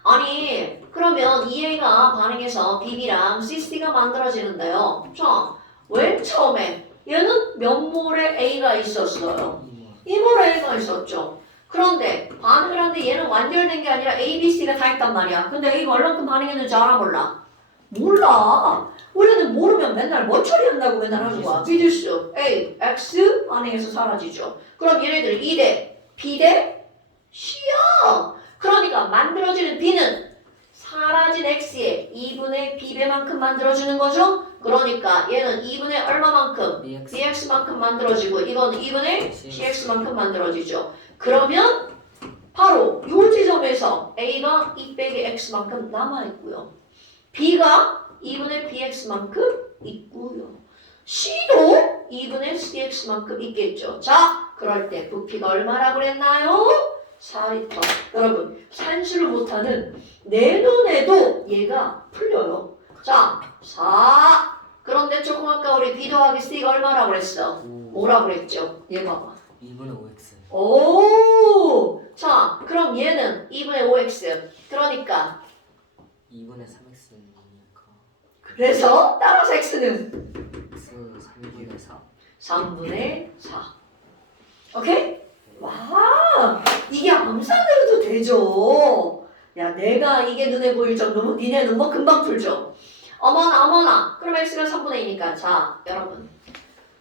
아니, 그러면 이 애가 반응해서 BB랑 CC가 만들어지는데요. 자, 왜 처음에 얘는 몇 몰의 A가 있었어요? 2몰의 A가 있었죠. 그런데 반응을 하는데 얘는 완결된 게 아니라 A, B, C가 다 있단 말이야. 근데 A가 얼만큼 반응했는지 알아 몰라? 몰라. 우리는 모르면 맨날 뭐 처리한다고 맨날 하는 거야. 비디스 A, X 반응해서 사라지죠. 그럼 얘네들 2대 B 대 C야. 그러니까 만들어지는 B는 사라진 X의 2분의 B배만큼 만들어주는 거죠. 그러니까 얘는 2분의 얼마만큼? BX만큼 만들어지고 이건 2분의 CX만큼 만들어지죠. 그러면 바로 이 지점에서 A가 2 빼기 X만큼 남아있고요. B가 2분의 BX만큼 있고요. C도 2분의 CX만큼 있겠죠. 자, 그럴 때 부피가 얼마라고 그랬나요? 4리터. 여러분, 산수를 못하는 내 눈에도 얘가 풀려요. 자, 4. 그런데 조금 아까 우리 B 더하기 C가 얼마라고 그랬어? 5라고 그랬죠. 얘 봐봐. 2분의 5x. 오! 자, 그럼 얘는 2분의 5x. 그러니까 2분의 3x니까 그래서 따라서 x는 x 3분의 4. 3분의 4. 오케이? 와! 이게 암산으로도 되죠. 야, 내가 이게 눈에 보일 정도면 니네는 뭐 금방 풀죠. 어머나 어머나. 그럼 x가 3분의 2니까 자, 여러분.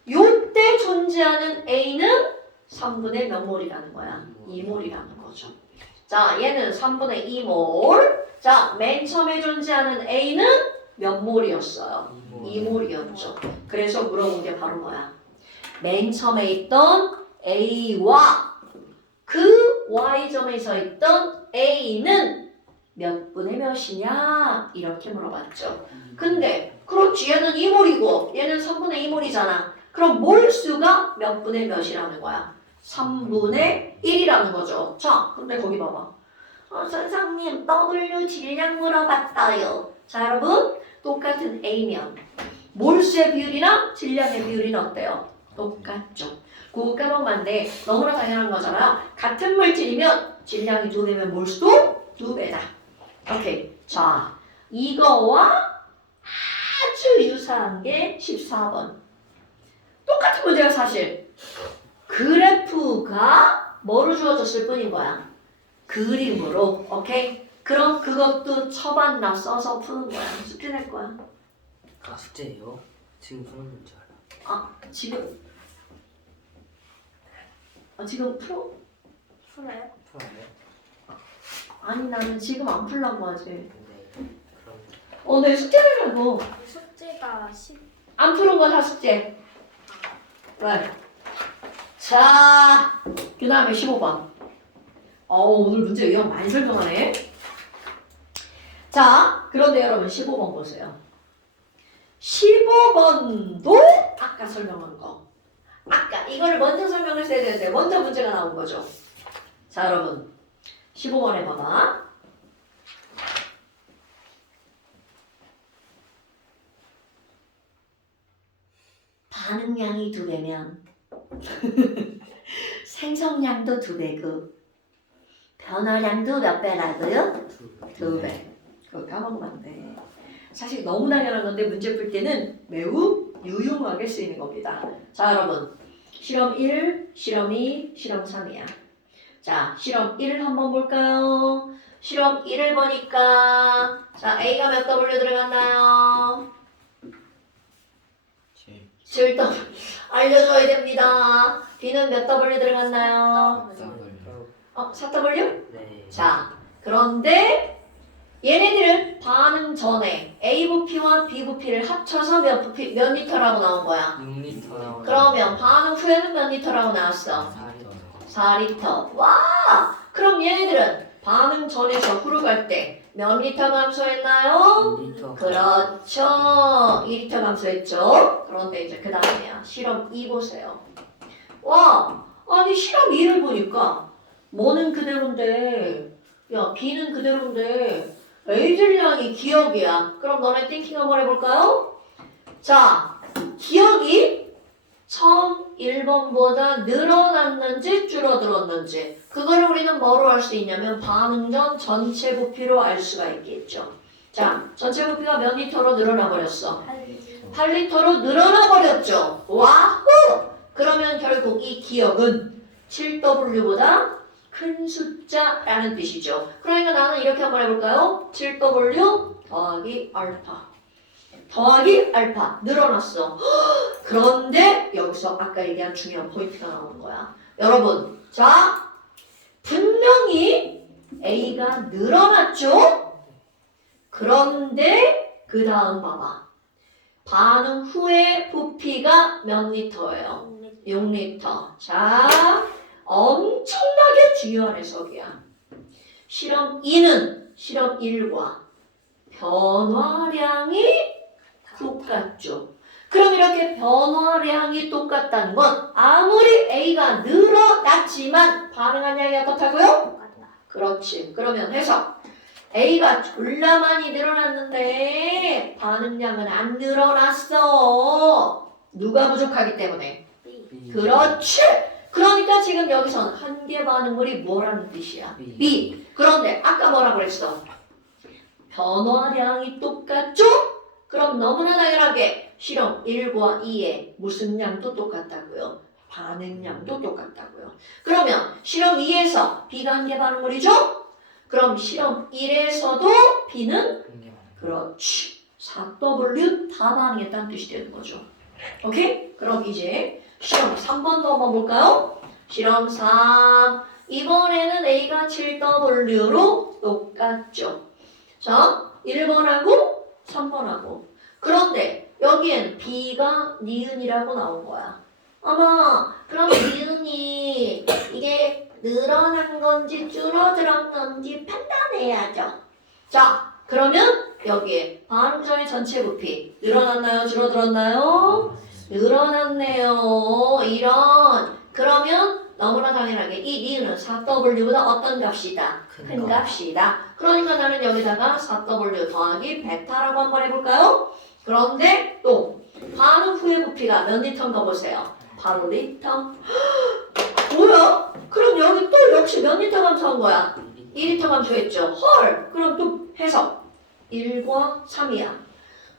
요때 존재하는 a는 3분의 몇 몰이라는 거야? 2몰이라는 거죠. 자, 얘는 3분의 2몰. 자, 맨 처음에 존재하는 a는 몇 몰이었어요? 2몰이었죠. 그래서 물어본 게 바로 뭐야? 맨 처음에 있던 a와 그 y점에서 있던 a는 몇 분의 몇이냐? 이렇게 물어봤죠. 근데 그렇지, 얘는 2몰이고 얘는 3분의 2몰이잖아. 그럼 몰수가 몇 분의 몇이라는 거야? 3분의 1이라는 거죠. 자, 근데 거기 봐봐. 선생님, W 질량 물어봤어요. 자, 여러분, 똑같은 A면 몰수의 비율이랑 질량의 비율이 어때요? 똑같죠. 그거 까먹었는데 너무나 당연한 거잖아요. 같은 물질이면 질량이 2배면 몰수도 2배다. 오케이. 자, 이거와 아주 유사한 게 14번. 똑같은 문제가 사실 그래프가 뭐로 주어졌을 뿐인 거야? 그림으로. 오케이? 그럼 그것도 처반나 써서 푸는 거야. 숙제 낼 거야. 아, 숙제예요? 지금 푸는 문제 알아. 아, 지금 지금 풀어? 풀어요? 풀었네. 아니, 나는 지금 안 풀라고 하지. 네. 그럼 내 숙제를 하고 숙제가 10. 안 푸는 건 다 숙제. 왜? 자, 그 다음에 15번. 오늘 문제 의형 많이 설명하네. 자, 그런데 여러분 15번 보세요. 15번도 아까 설명한 거. 아까 이거를 먼저 설명했어야 되는데 먼저 문제가 나온 거죠. 자, 여러분 15번에 봐봐. 반응량이 2배면 생성량도 2배고 변화량도 몇 배라고요? 2배. 그거 까먹으면 안 돼. 사실 너무 당연한 건데 문제 풀 때는 매우 유용하게 쓰이는 겁니다. 자, 여러분. 실험 1, 실험 2, 실험 3이야. 자, 실험 1을 한번 볼까요? 실험 1을 보니까 자, A가 몇 W 들어갔나요? 7W. 알려줘야 됩니다. B는 몇 W 들어갔나요? 4W? 네. 자, 그런데 얘네들은 반응 전에 A 부피와 B 부피를 합쳐서 몇 리터라고 나온 거야? 6리터 나오는. 그러면 반응 후에는 몇 리터라고 나왔어? 4리터. 4리터. 와! 그럼 얘네들은 반응 전에서 후로 갈 때 몇 리터 감소했나요? 2리터. 그렇죠. 2리터 감소했죠. 그런데 이제 그 다음이야. 실험 2 보세요. 와! 아니 실험 2를 보니까 뭐는 그대로인데 야 B는 그대로인데 A질량이 기억이야. 그럼 너네 띵킹 한번 해볼까요? 자, 기억이 처음 1번보다 늘어났는지 줄어들었는지 그걸 우리는 뭐로 알 수 있냐면 반응 전 전체 부피로 알 수가 있겠죠. 자, 전체 부피가 몇 리터로 늘어나 버렸어? 8리터로 늘어나 버렸죠. 와후! 그러면 결국 이 기억은 7W보다 큰 숫자라는 뜻이죠. 그러니까 나는 이렇게 한번 해볼까요? 7W 더하기 알파. 더하기 알파 늘어났어. 그런데 여기서 아까 얘기한 중요한 포인트가 나오는 거야. 여러분, 자 분명히 A가 늘어났죠? 그런데 그 다음 봐봐. 반응 후에 부피가 몇 리터예요? 6리터. 자, 엄청나게 중요한 해석이야. 실험 2는 실험 1과 변화량이 똑같죠. 그럼 이렇게 변화량이 똑같다는 건 아무리 A가 늘어났지만 반응한 양이 어떻다고요? 그렇지. 그러면 해석. A가 졸라 많이 늘어났는데 반응량은 안 늘어났어. 누가 부족하기 때문에. 그렇지. 그러니까 지금 여기서는 한 개 반응물이 뭐라는 뜻이야? B. 그런데 아까 뭐라고 그랬어? 변화량이 똑같죠? 그럼 너무나 당연하게 실험 1과 2의 무슨 양도 똑같다고요? 반응량도 똑같다고요. 그러면 실험 2에서 B가 한 개 반응물이죠? 그럼 실험 1에서도 B는 그렇지. 4W 다 반응했다는 뜻이 되는 거죠. 오케이? 그럼 이제 실험 3번도 한번 볼까요? 실험 3. 이번에는 A가 7W로 똑같죠. 자, 1번하고 3번하고. 그런데 여기엔 B가 니은이라고 나온 거야. 어머, 그럼 니은이 이게 늘어난 건지 줄어들었는지 판단해야죠. 자, 그러면 여기에 반응 전의 전체 부피 늘어났나요? 줄어들었나요? 늘어났네요. 이런. 그러면 너무나 당연하게 이 니은은 4W보다 어떤 값이다? 큰 값이다. 그러니까 나는 여기다가 4W 더하기 베타라고 한번 해볼까요? 그런데 또 반응 후의 부피가 몇 리터인가 보세요. 8리터. 뭐야? 그럼 여기 또 역시 몇 리터 감소한 거야? 2리터 감소했죠. 헐. 그럼 또 해석. 1과 3이야.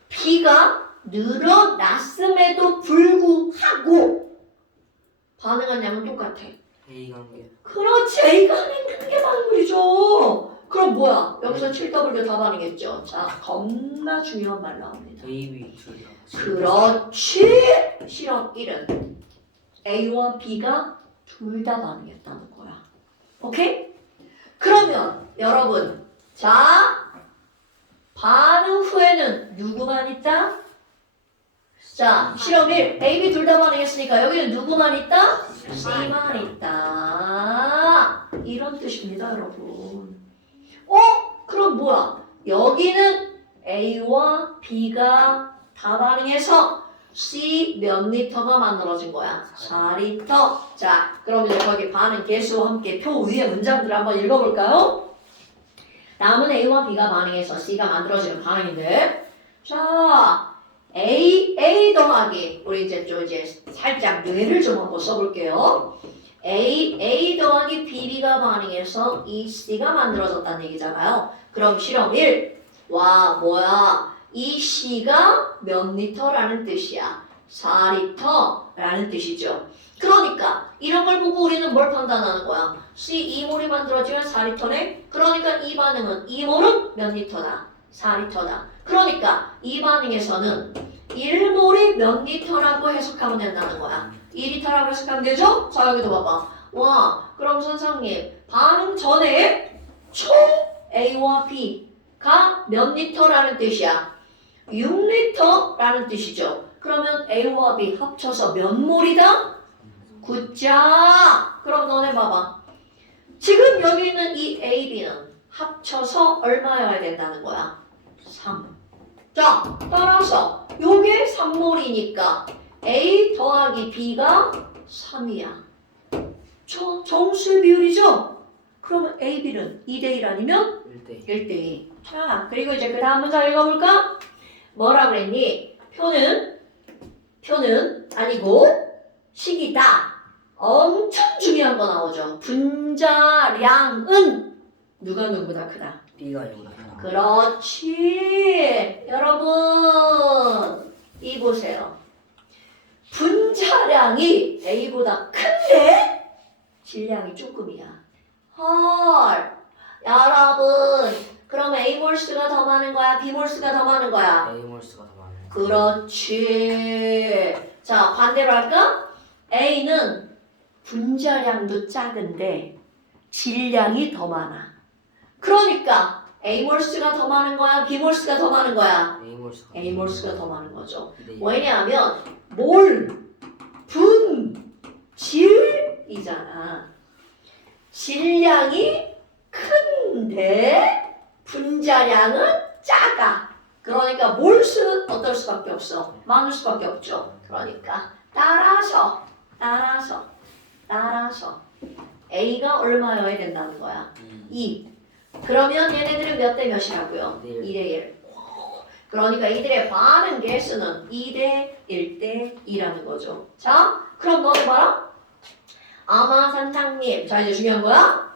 B가 늘어났음에도 불구하고 반응한 양은 똑같아. A가 한 개. 그렇지. A가 한 개 반응물이죠. 그럼 뭐야? 여기서 7W 다 반응했죠. 자, 겁나 중요한 말 나옵니다. A, B 둘 다. 그렇지. 실험 1은 A와 B가 둘 다 반응했다는 거야. 오케이? 그러면 여러분, 자 반응 후에는 누구만 있다? 자, 실험 1, A, B 둘 다 반응했으니까 여기는 누구만 있다? C만 있다. 이런 뜻입니다, 여러분. 그럼 뭐야? 여기는 A와 B가 다 반응해서 C 몇 리터가 만들어진 거야? 4리터. 자, 그럼 이제 거기 반응 개수와 함께 표 위에 문장들을 한번 읽어볼까요? 남은 A와 B가 반응해서 C가 만들어지는 반응인데, 자, A 더하기, 우리 이제 좀 이제 살짝 뇌를 좀 한번 써볼게요. A 더하기 BB가 반응해서 이 C가 만들어졌다는 얘기잖아요. 그럼 실험 1. 와, 뭐야? 이 C가 몇 리터라는 뜻이야? 4리터라는 뜻이죠. 그러니까 이런 걸 보고 우리는 뭘 판단하는 거야? C 2몰이 만들어지면 4리터네? 그러니까 이 반응은 2몰은 몇 리터다? 4리터다. 그러니까 이 반응에서는 1몰이 몇 리터라고 해석하면 된다는 거야. 2리터라고 해석하면 되죠? 자, 여기도 봐봐. 와, 그럼 선생님 반응 전에 총 A와 B가 몇 리터라는 뜻이야? 6리터라는 뜻이죠. 그러면 A와 B 합쳐서 몇 몰이다? 9자. 그럼 너네 봐봐. 지금 여기 있는 이 A, B는 합쳐서 얼마여야 된다는 거야? 3. 자, 따라서 요게 3몰이니까 A 더하기 B가 3이야. 정수의 비율이죠? 그러면 A, B는 2대1 아니면 1대 1대2. 자, 그리고 이제 그 다음 문장 읽어볼까? 뭐라 그랬니? 표는 아니고 식이다. 엄청 중요한 거 나오죠. 분자량은 누가 누구보다 크다. B가 이거다. 그렇지. 여러분, 이 보세요. 분자량이 A보다 큰데 질량이 조금이야. 헐. 여러분, 그럼 A 몰수가 더 많은 거야? B 몰수가 더 많은 거야? A 몰수가 더 많아요. 그렇지. 자, 반대로 할까? A는 분자량도 작은데 질량이 더 많아. 그러니까 A 몰수가 더 많은 거야? B 몰수가 더 많은 거야? A 몰수가 A 몰수가 더 많은 거죠. 2대 1. 왜냐하면 몰, 분, 질이잖아. 질량이 큰데 분자량은 작아. 그러니까 몰수는 어떨 수밖에 없어? 많을 수밖에 없죠. 그러니까 따라서 A가 얼마여야 된다는 거야? 2. 그러면 얘네들은 몇 대 몇이라고요? 네. 2대 1. 그러니까 이들의 반응 개수는 2대 1대 2라는 거죠. 자, 그럼 너네 봐라. 아마 선장님, 자 이제 중요한 거야.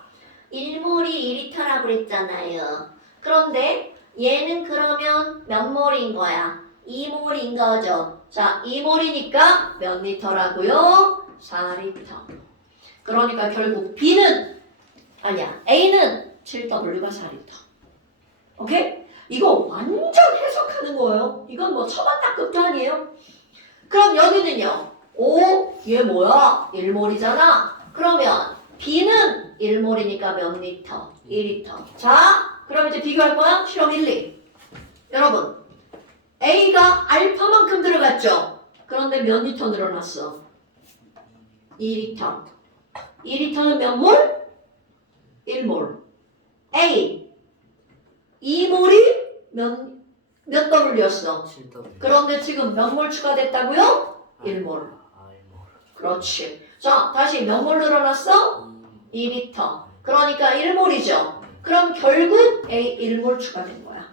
1몰이 2리터라고 그랬잖아요. 그런데 얘는 그러면 몇 몰인 거야? 2몰인 거죠. 자, 2몰이니까 몇 리터라고요? 4리터. 그러니까 결국 B는 아니야. A는 7W가 4리터. 오케이? 이거 완전 해석하는 거예요. 이건 뭐 처봤다급도 아니에요. 그럼 여기는요. 얘 뭐야? 1몰이잖아. 그러면 B는 1몰이니까 몇 리터? 2리터. 자, 그럼 이제 비교할 거야? 실험 1, 2. 여러분, A가 알파만큼 들어갔죠? 그런데 몇 리터 늘어났어? 2리터. 2리터는 몇 몰? 1몰. A 2몰이 몇 W였어? 7W. 그런데 지금 몇 몰 추가됐다고요? 1몰. 아, 1몰. 그렇지. 자, 다시 몇 몰 늘어났어? 2리터. 그러니까 1몰이죠. 그럼 결국 A 1몰 추가된 거야.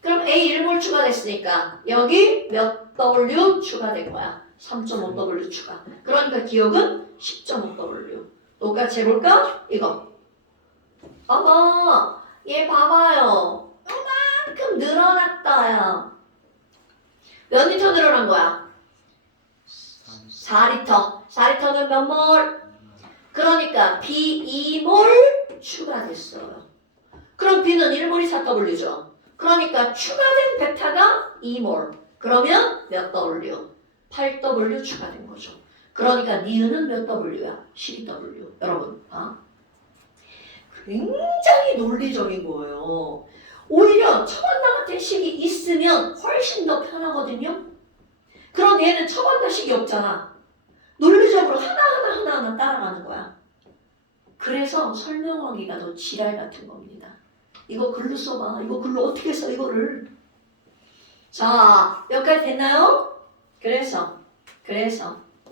그럼 A 1몰 추가됐으니까 여기 몇 W 추가된 거야? 3.5W 추가. 그러니까 기억은 10.5W. 똑같이 해볼까? 이거. 어머, 얘 봐봐요. 이만큼 늘어났다요. 몇 리터 늘어난 거야? 4리터. 4리터는 몇 몰? 그러니까 B 2몰 추가됐어요. 그럼 B는 1몰이 4W죠. 그러니까 추가된 베타가 2몰. 그러면 몇 W? 8W 추가된 거죠. 그러니까 니은은 몇 W야? 12W. 여러분, 굉장히 논리적인 거예요. 오히려 처반다 같은 식이 있으면 훨씬 더 편하거든요. 그럼 얘는 처반다 식이 없잖아. 논리적으로 하나하나 따라가는 거야. 그래서 설명하기가 더 지랄 같은 겁니다. 이거 글로 써봐. 이거 글로 어떻게 써 이거를. 자, 여기까지 됐나요? 그래서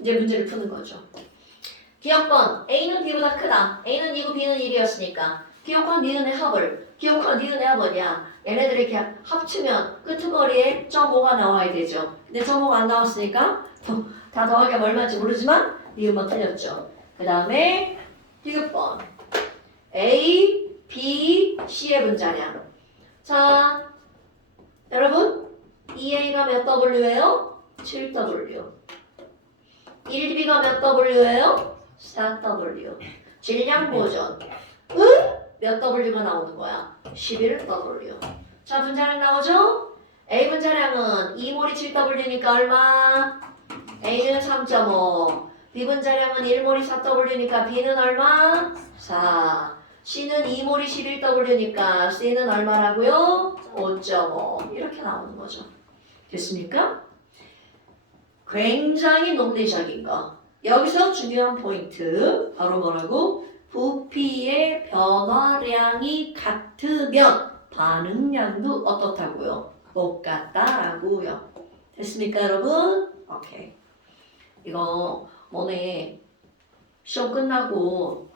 이제 문제를 푸는 거죠. 기억번 A는 B보다 크다. A는 2고 B는 1이었으니까 기억번 니은의 합을 기억번 니은의 합은야 얘네들이 이렇게 합치면 끄트머리에 .5가 나와야 되죠. 근데 .5가 안 나왔으니까 다 더하기가 얼마인지 모르지만 니은만 틀렸죠. 그 다음에 기억번 A, B, C의 분자량. 자, 여러분 2A가 몇 W예요? 7W. 1B가 몇 W예요? 4W. 질량 보존. 몇 W가 나오는 거야? 11W. 자, 분자량 나오죠? A 분자량은 2몰이 7W니까 얼마? A는 3.5. 비분자량은 1몰이 4W니까 B는 얼마? 4. C는 2몰이 11W니까 C는 얼마라고요? 5.5. 이렇게 나오는 거죠. 됐습니까? 굉장히 논리적인 거. 여기서 중요한 포인트. 바로 뭐라고? 부피의 변화량이 같으면 반응량도 어떻다고요? 똑같다라고요. 됐습니까, 여러분? 오케이. 이거 뭐네 시험 끝나고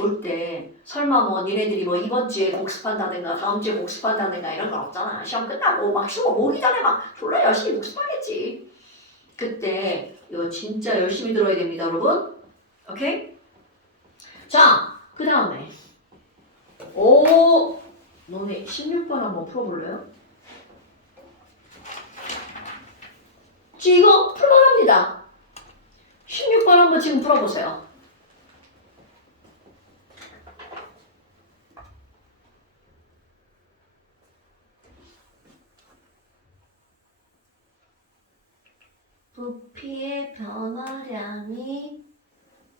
올 때 설마 뭐 니네들이 뭐 이번 주에 복습한다든가 다음 주에 복습한다든가 이런 건 없잖아. 시험 끝나고 막 시험 오기 전에 막 졸라 열심히 복습하겠지. 그때 이거 진짜 열심히 들어야 됩니다, 여러분. 오케이? 자, 그 다음에 너네 16번 한번 풀어볼래요? 이거 풀만합니다. 16번 한번 지금 풀어보세요. 부피의 변화량이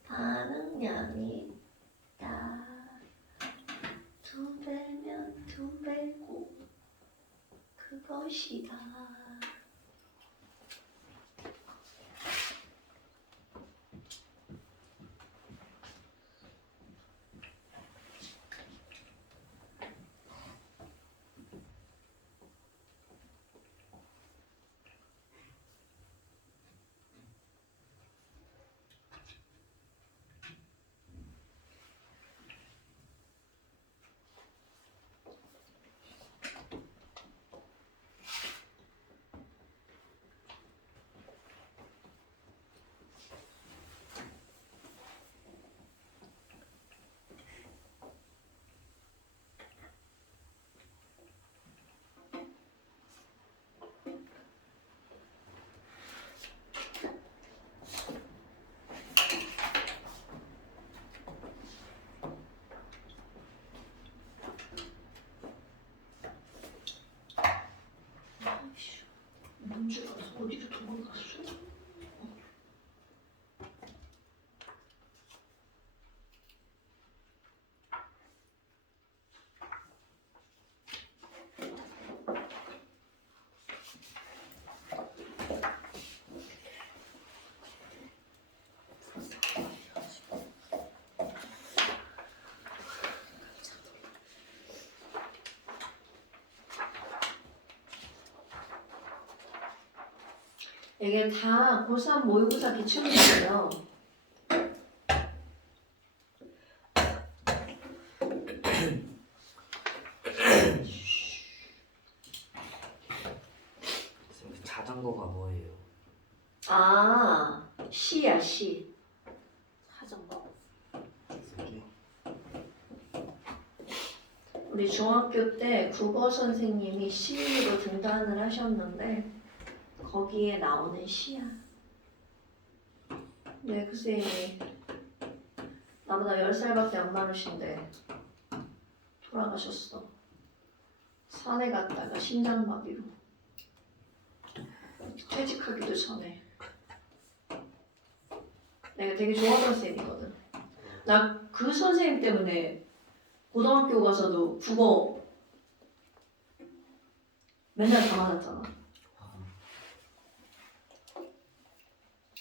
반응량이 다 2배면 2배고 그것이다. 문제가 어디로 도망갔어? 이게 다 고3 모의고사 기출문제예요. 선생님, 자전거가 뭐예요? 아, 시야 시. 자전거. 선생님, 우리 중학교 때 국어 선생님이 시로 등단을 하셨는데 거기에 나오는 시야. 네, 그 선생님이 나보다 10살밖에 안 많으신데 돌아가셨어. 산에 갔다가 심장마비로 퇴직하기도 전에. 내가 되게 좋아하던 선생님이거든. 나 그 선생님 때문에 고등학교 가서도 국어 맨날 다 맞았잖아.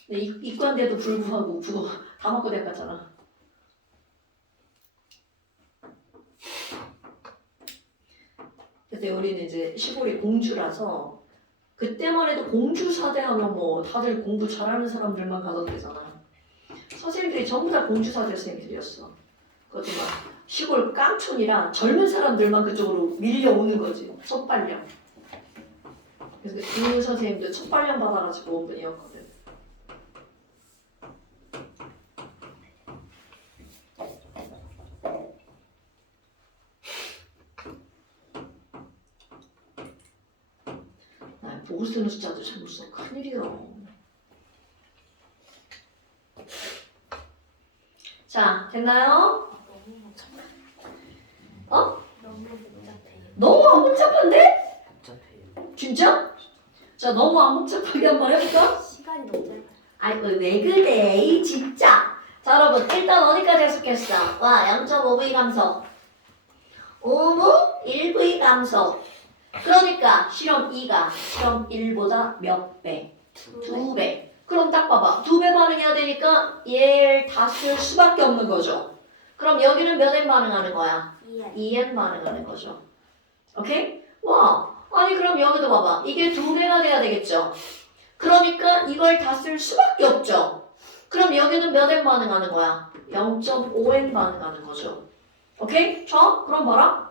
근데 이과인데도 불구하고 국어 다 맞고 대학 갔잖아. 그때 우리는 이제 시골이 공주라서 그때만 해도 공주 사대 하면 뭐 다들 공부 잘하는 사람들만 가던 데잖아. 선생님들이 전부 다 공주 사대 선생님들이었어. 그것도 막 시골 깡촌이라 젊은 사람들만 그쪽으로 밀려오는 거지. 첫발령. 그래서 그 선생님도 첫발령 받아가지고 온 분이었거든. 나 보고 쓰는 숫자도 잘못 써. 큰일이야. 자, 됐나요? 어? 너무 복잡해요. 너무 안 복잡한데? 복잡해요. 진짜? 자, 너무 안 복잡하게 한번 해볼까? 시간이 너무 짧아요. 아이고 왜 그래? 이 집 여러분 일단 어디까지 해석했어? 와 0.5V 감소 5무 1V 감소 그러니까 실험 2가 실험 1보다 몇 배? 2배. 그럼 딱 봐봐. 2배 반응해야 되니까 얘를 다 쓸 수밖에 없는 거죠. 그럼 여기는 몇 n 반응하는 거야? 2n 반응하는 거죠. 오케이? 와, 아니 그럼 여기도 봐봐. 이게 2배가 돼야 되겠죠. 그러니까 이걸 다 쓸 수밖에 없죠. 그럼 여기는 몇 n 반응하는 거야? 0.5n 반응하는 거죠. 오케이? 자, 그럼 봐라.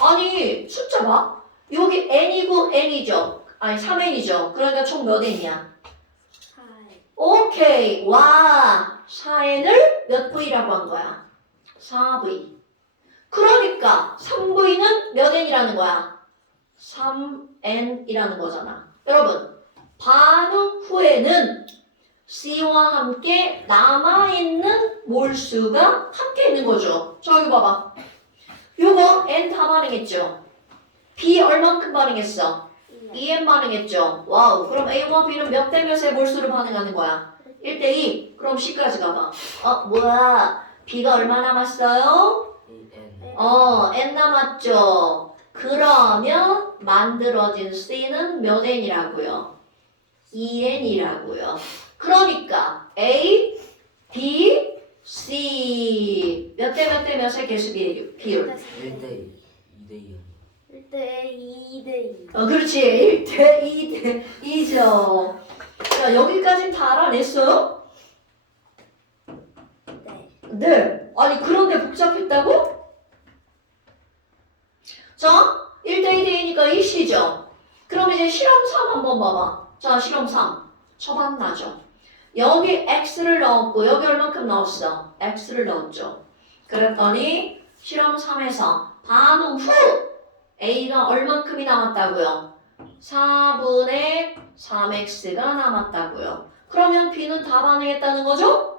아니 숫자 봐. 여기 n이고 n이죠. 아니 3n이죠. 그러니까 총 몇 n이야? 오케이. 와, 4n을 몇 V라고 한 거야? 4V. 그러니까 3V는 몇 n이라는 거야? 3n이라는 거잖아. 여러분, 반응 후에는 C와 함께 남아있는 몰수가 함께 있는 거죠. 자, 여기 봐봐. 요거 N 다 반응했죠? B 얼만큼 반응했어? 2n 반응했죠? 와우. 그럼 A와 B는 몇 대 몇의 몰수를 반응하는 거야? 1대2. 그럼 C까지 가봐. 뭐야? B가 얼마 남았어요? n N 남았죠? 그러면 만들어진 C는 몇 N이라고요? 2N이라고요. 그러니까 A, B, C 몇 대 몇 대 몇의 개수 비율? 1대 2대 2 1대 2대 2. 그렇지. 1대 2대 2죠. 자, 여기까지 다 알아냈어요? 네. 네. 아니, 그런데 복잡했다고? 자, 1대 2대 2니까 이 C죠. 그럼 이제 실험 3 한번 봐봐. 자, 실험 3. 처반나죠. 여기 X를 넣었고, 여기 얼만큼 넣었어? X를 넣었죠. 그랬더니, 실험 3에서 반응 후! A가 얼만큼이 남았다고요? 4분의 3x가 남았다고요. 그러면 B는 다 반응했다는 거죠?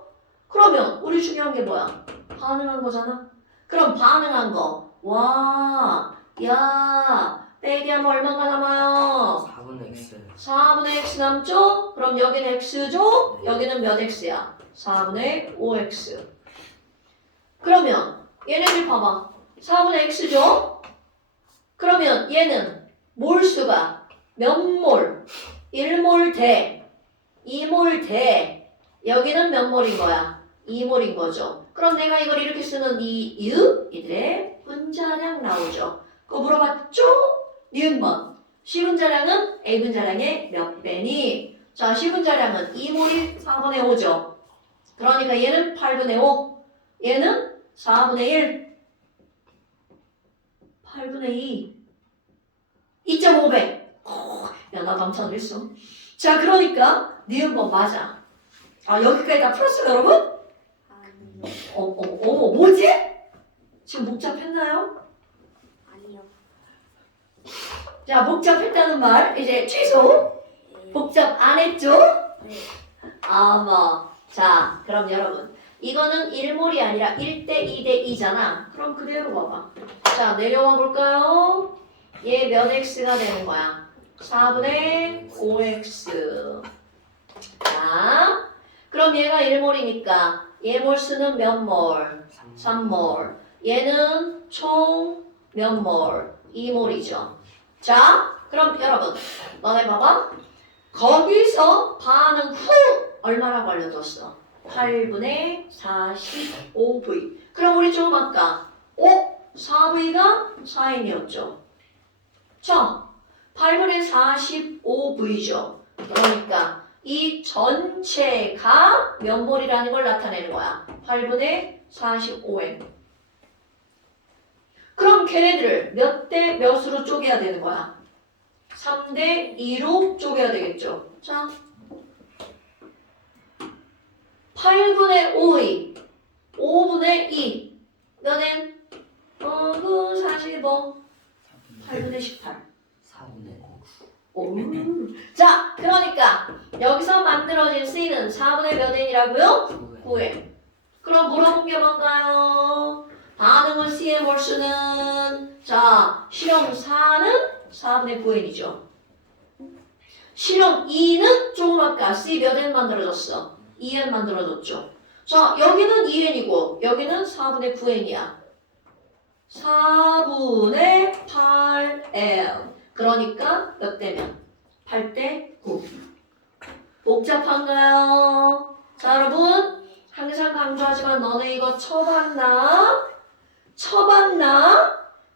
그러면 우리 중요한 게 뭐야? 반응한 거잖아. 그럼 반응한 거. 와, 야, 빼기 하면 얼마가 남아요? 4분의 x 4분의 x 남죠? 그럼 여기는 x죠? 여기는 몇 x야? 4분의 5x. 그러면 얘네들 봐봐. 4분의 x죠? 그러면 얘는 몰수가 몇 몰? 1몰 대, 2몰 대, 여기는 몇 몰인 거야? 2몰인 거죠. 그럼 내가 이걸 이렇게 쓰는 이들의 분자량 나오죠. 그거 물어봤죠? 니은번. C분자량은 A분자량의 몇 배니? 자, C분자량은 2몰이 4분의 5죠. 그러니까 얘는 8분의 5, 얘는 4분의 1. 8분의 2. 2.5배. 야, 나 남창을 했어. 자, 그러니까 니은번 맞아. 아, 여기까지 다 풀었어요, 여러분? 아니요. 어머, 뭐지? 지금 복잡했나요? 아니요. 자, 복잡했다는 말 이제 취소. 네. 복잡 안 했죠? 네. 자, 그럼 여러분. 이거는 1몰이 아니라 1대 2대 2잖아. 그럼 그대로 봐봐. 자, 내려와 볼까요? 얘 몇 x가 되는 거야? 4분의 5x. 자, 그럼 얘가 1몰이니까 얘 몰수는 몇 몰? 3몰. 얘는 총 몇 몰? 2몰이죠. 자, 그럼 여러분, 너네 봐봐. 거기서 반응 후 얼마라고 알려줬어? 8분의 45V. 그럼 우리 좀 아까 4V가 4N이었죠. 자, 8분의 45V죠. 그러니까 이 전체가 몇 몰이라는 걸 나타내는 거야. 8분의 45N. 그럼 걔네들을 몇 대 몇으로 쪼개야 되는 거야? 3대 2로 쪼개야 되겠죠. 자, 8분의 5의 5분의 2 몇 N? 9, 45 8분의 18 4분의 오. 자, 그러니까 여기서 만들어진 C는 4분의 몇 N이라고요? 9N. 그럼 물어본 게 뭔가요? 반응은 C의 몰수는 자, 실험 4는 4분의 9N이죠. 실험 2는 조금 아까 C 몇 N 만들어졌어? 2N 만들어졌죠. 자, 여기는 2n이고 여기는 4분의 9n이야. 4분의 8n. 그러니까 몇 대면? 8대 9. 복잡한가요? 자, 여러분 항상 강조하지만 너네 이거 쳐봤나?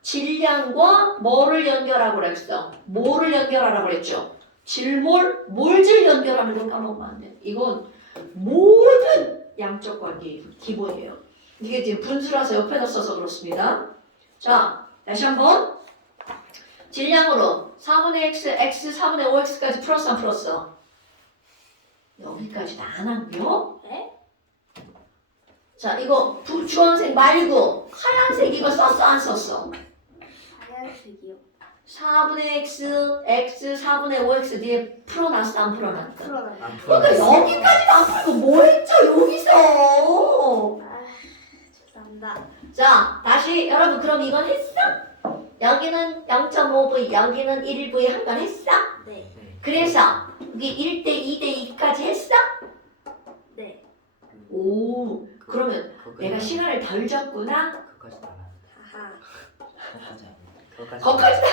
질량과 뭐를 연결하고 그랬어? 뭐를 연결하라고 그랬죠? 질몰, 몰질 연결하는 거 까먹으면 안 돼. 이건 모든 양적 관계의 기본이에요. 이게 지금 분수라서 옆에다 써서 그렇습니다. 자, 다시 한번. 질량으로 4분의 x, x 4분의 5x까지 풀었어 안 풀었어? 여기까지 다 안 하고요. 네? 자, 이거 주황색 말고 하얀색 이거 썼어 안 썼어? 하얀색이요. 4분의 x, x 4분의 5x 뒤에 풀어놨어 안 풀어놨어? 풀어놨네. 안 그러니까 풀어놨어. 여기까지 안 풀고 뭐 했죠 여기서? 아, 죄송합니다. 자, 다시 여러분 그럼 이건 했어? 여기는 0.5v, 여기는 1v 한 건 했어? 네. 그래서 여기 1대 2대 2까지 했어? 네. 오, 그러면 그거까지 내가 시간을 덜 줬구나? 그거까지 안 하는데. 하하. 그거까지. 거기까지 다.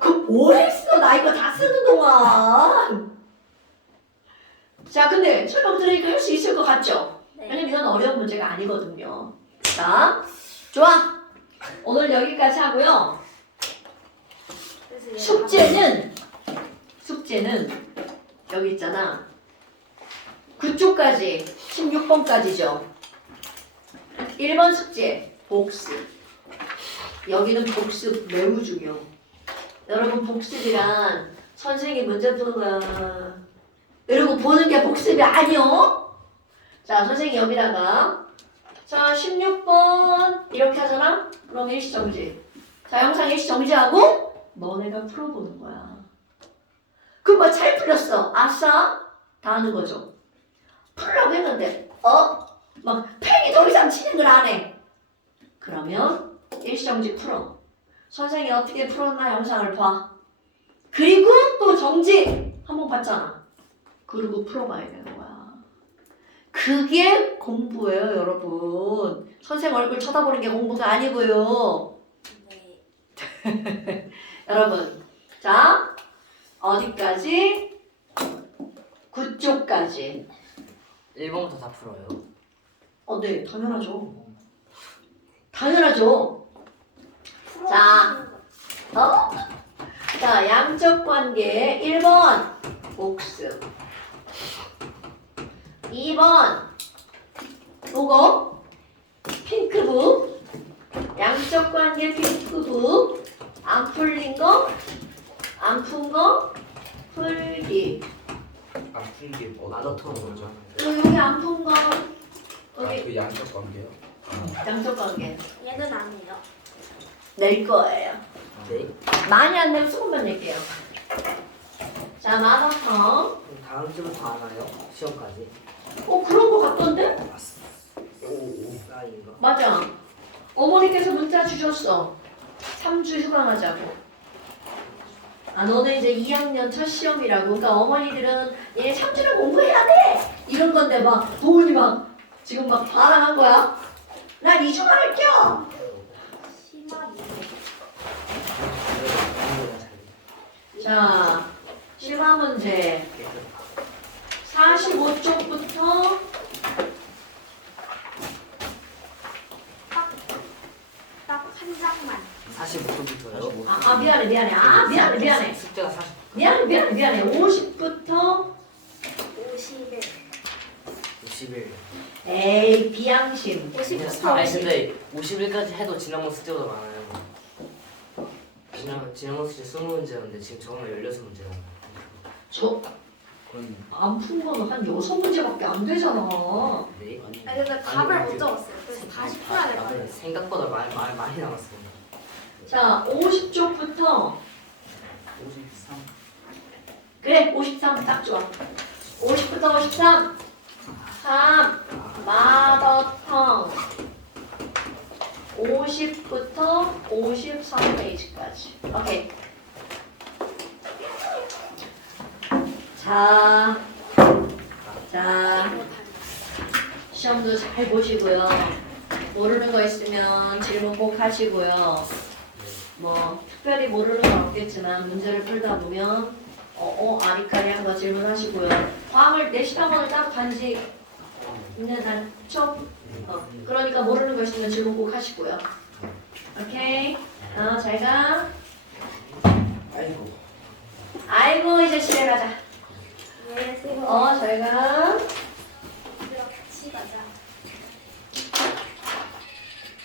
그럼 뭐 했어? 나 이거 다 쓰는 동안. 자, 근데 설명 들으니까 할 수 있을 것 같죠? 네. 왜냐면 이건 어려운 문제가 아니거든요. 자, 좋아. 오늘 여기까지 하고요. 그래서 얘가 숙제는 여기 있잖아. 그쪽까지 16번까지죠. 1번 숙제 복습. 여기는 복습 매우 중요. 여러분 복습이란 선생님 문제 푸는 거야. 이러고 보는 게 복습이 아니요. 자, 선생님 여기다가 자 16번 이렇게 하잖아. 그럼 일시정지. 자, 영상 일시정지하고 너네가 풀어보는 거야. 그럼 뭐 잘 풀렸어. 아싸. 다 하는 거죠. 풀려고 했는데 막 펜이 더 이상 진행을 안 해. 그러면 일시정지 풀어. 선생님이 어떻게 풀었나 영상을 봐. 그리고 또 정지 한번 봤잖아. 그리고 풀어봐야 되는 거야. 그게 공부예요, 여러분. 선생님 얼굴 쳐다보는 게 공부가 아니고요. 네. 여러분, 자 어디까지? 9쪽까지. 1번부터 다 풀어요. 네, 당연하죠. 당연하죠. 자, 자, 양적 관계 1번 복습. 2번 요거 핑크북. 양적 관계 핑크북. 안 풀린 거, 안 푼 거 풀기. 아픈 게 뭐? 나노토는 뭐죠? 여기 안 푼 거 여기 아그 양적 관계요? 양적 관계 얘는 아니에요. 낼 거예요. 네. 많이 안 내면 조금만 낼게요. 자, 마라탕. 그럼 다음 주부터 안 와요? 시험까지. 그런 거 같던데? 싸인가? 맞아. 어머니께서 문자 주셨어. 3주 휴강하자고. 너네 이제 2학년 첫 시험이라고. 그러니까 어머니들은 얘 3주를 공부해야 돼! 이런 건데 막 도훈이 막 지금 막 반항한 거야. 난 2주만 할게요! 심하게. 자, 실화 문제 45쪽부터 딱 한 장만. 45초부터요? 미안해. 숙제가 40. 미안해. 50부터 50에 51. 에이, 비양심. 50부터 아니 근데 51까지 해도 지난번 숙제보다 많아요. 지난번 숙제 20문제였는데 지금 정말 16문제예요. 안 푼 거는 한 6문제밖에 안 되잖아. 네? 아니 근데 답을 못 적었어요. 그래서 다시 풀어야 될 것 같아요. 생각보다 많이 남았어요. 자, 50쪽부터 53. 그래, 53 딱 좋아. 50부터 53 3 마더텅 50부터 53페이지까지. 오케이. 자, 시험도 잘 보시고요. 모르는 거 있으면 질문 꼭 하시고요. 뭐 특별히 모르는 건 없겠지만 문제를 풀다 보면 아리까리한 거 질문하시고요. 다음을 내시학원을 따로 단지 있는 단죠? 그러니까 모르는 거 있으면 질문 꼭 하시고요. 오케이. 잘 가. 아이고. 아이고 이제 집에 가자. 안녕히 계세요. 잘 가.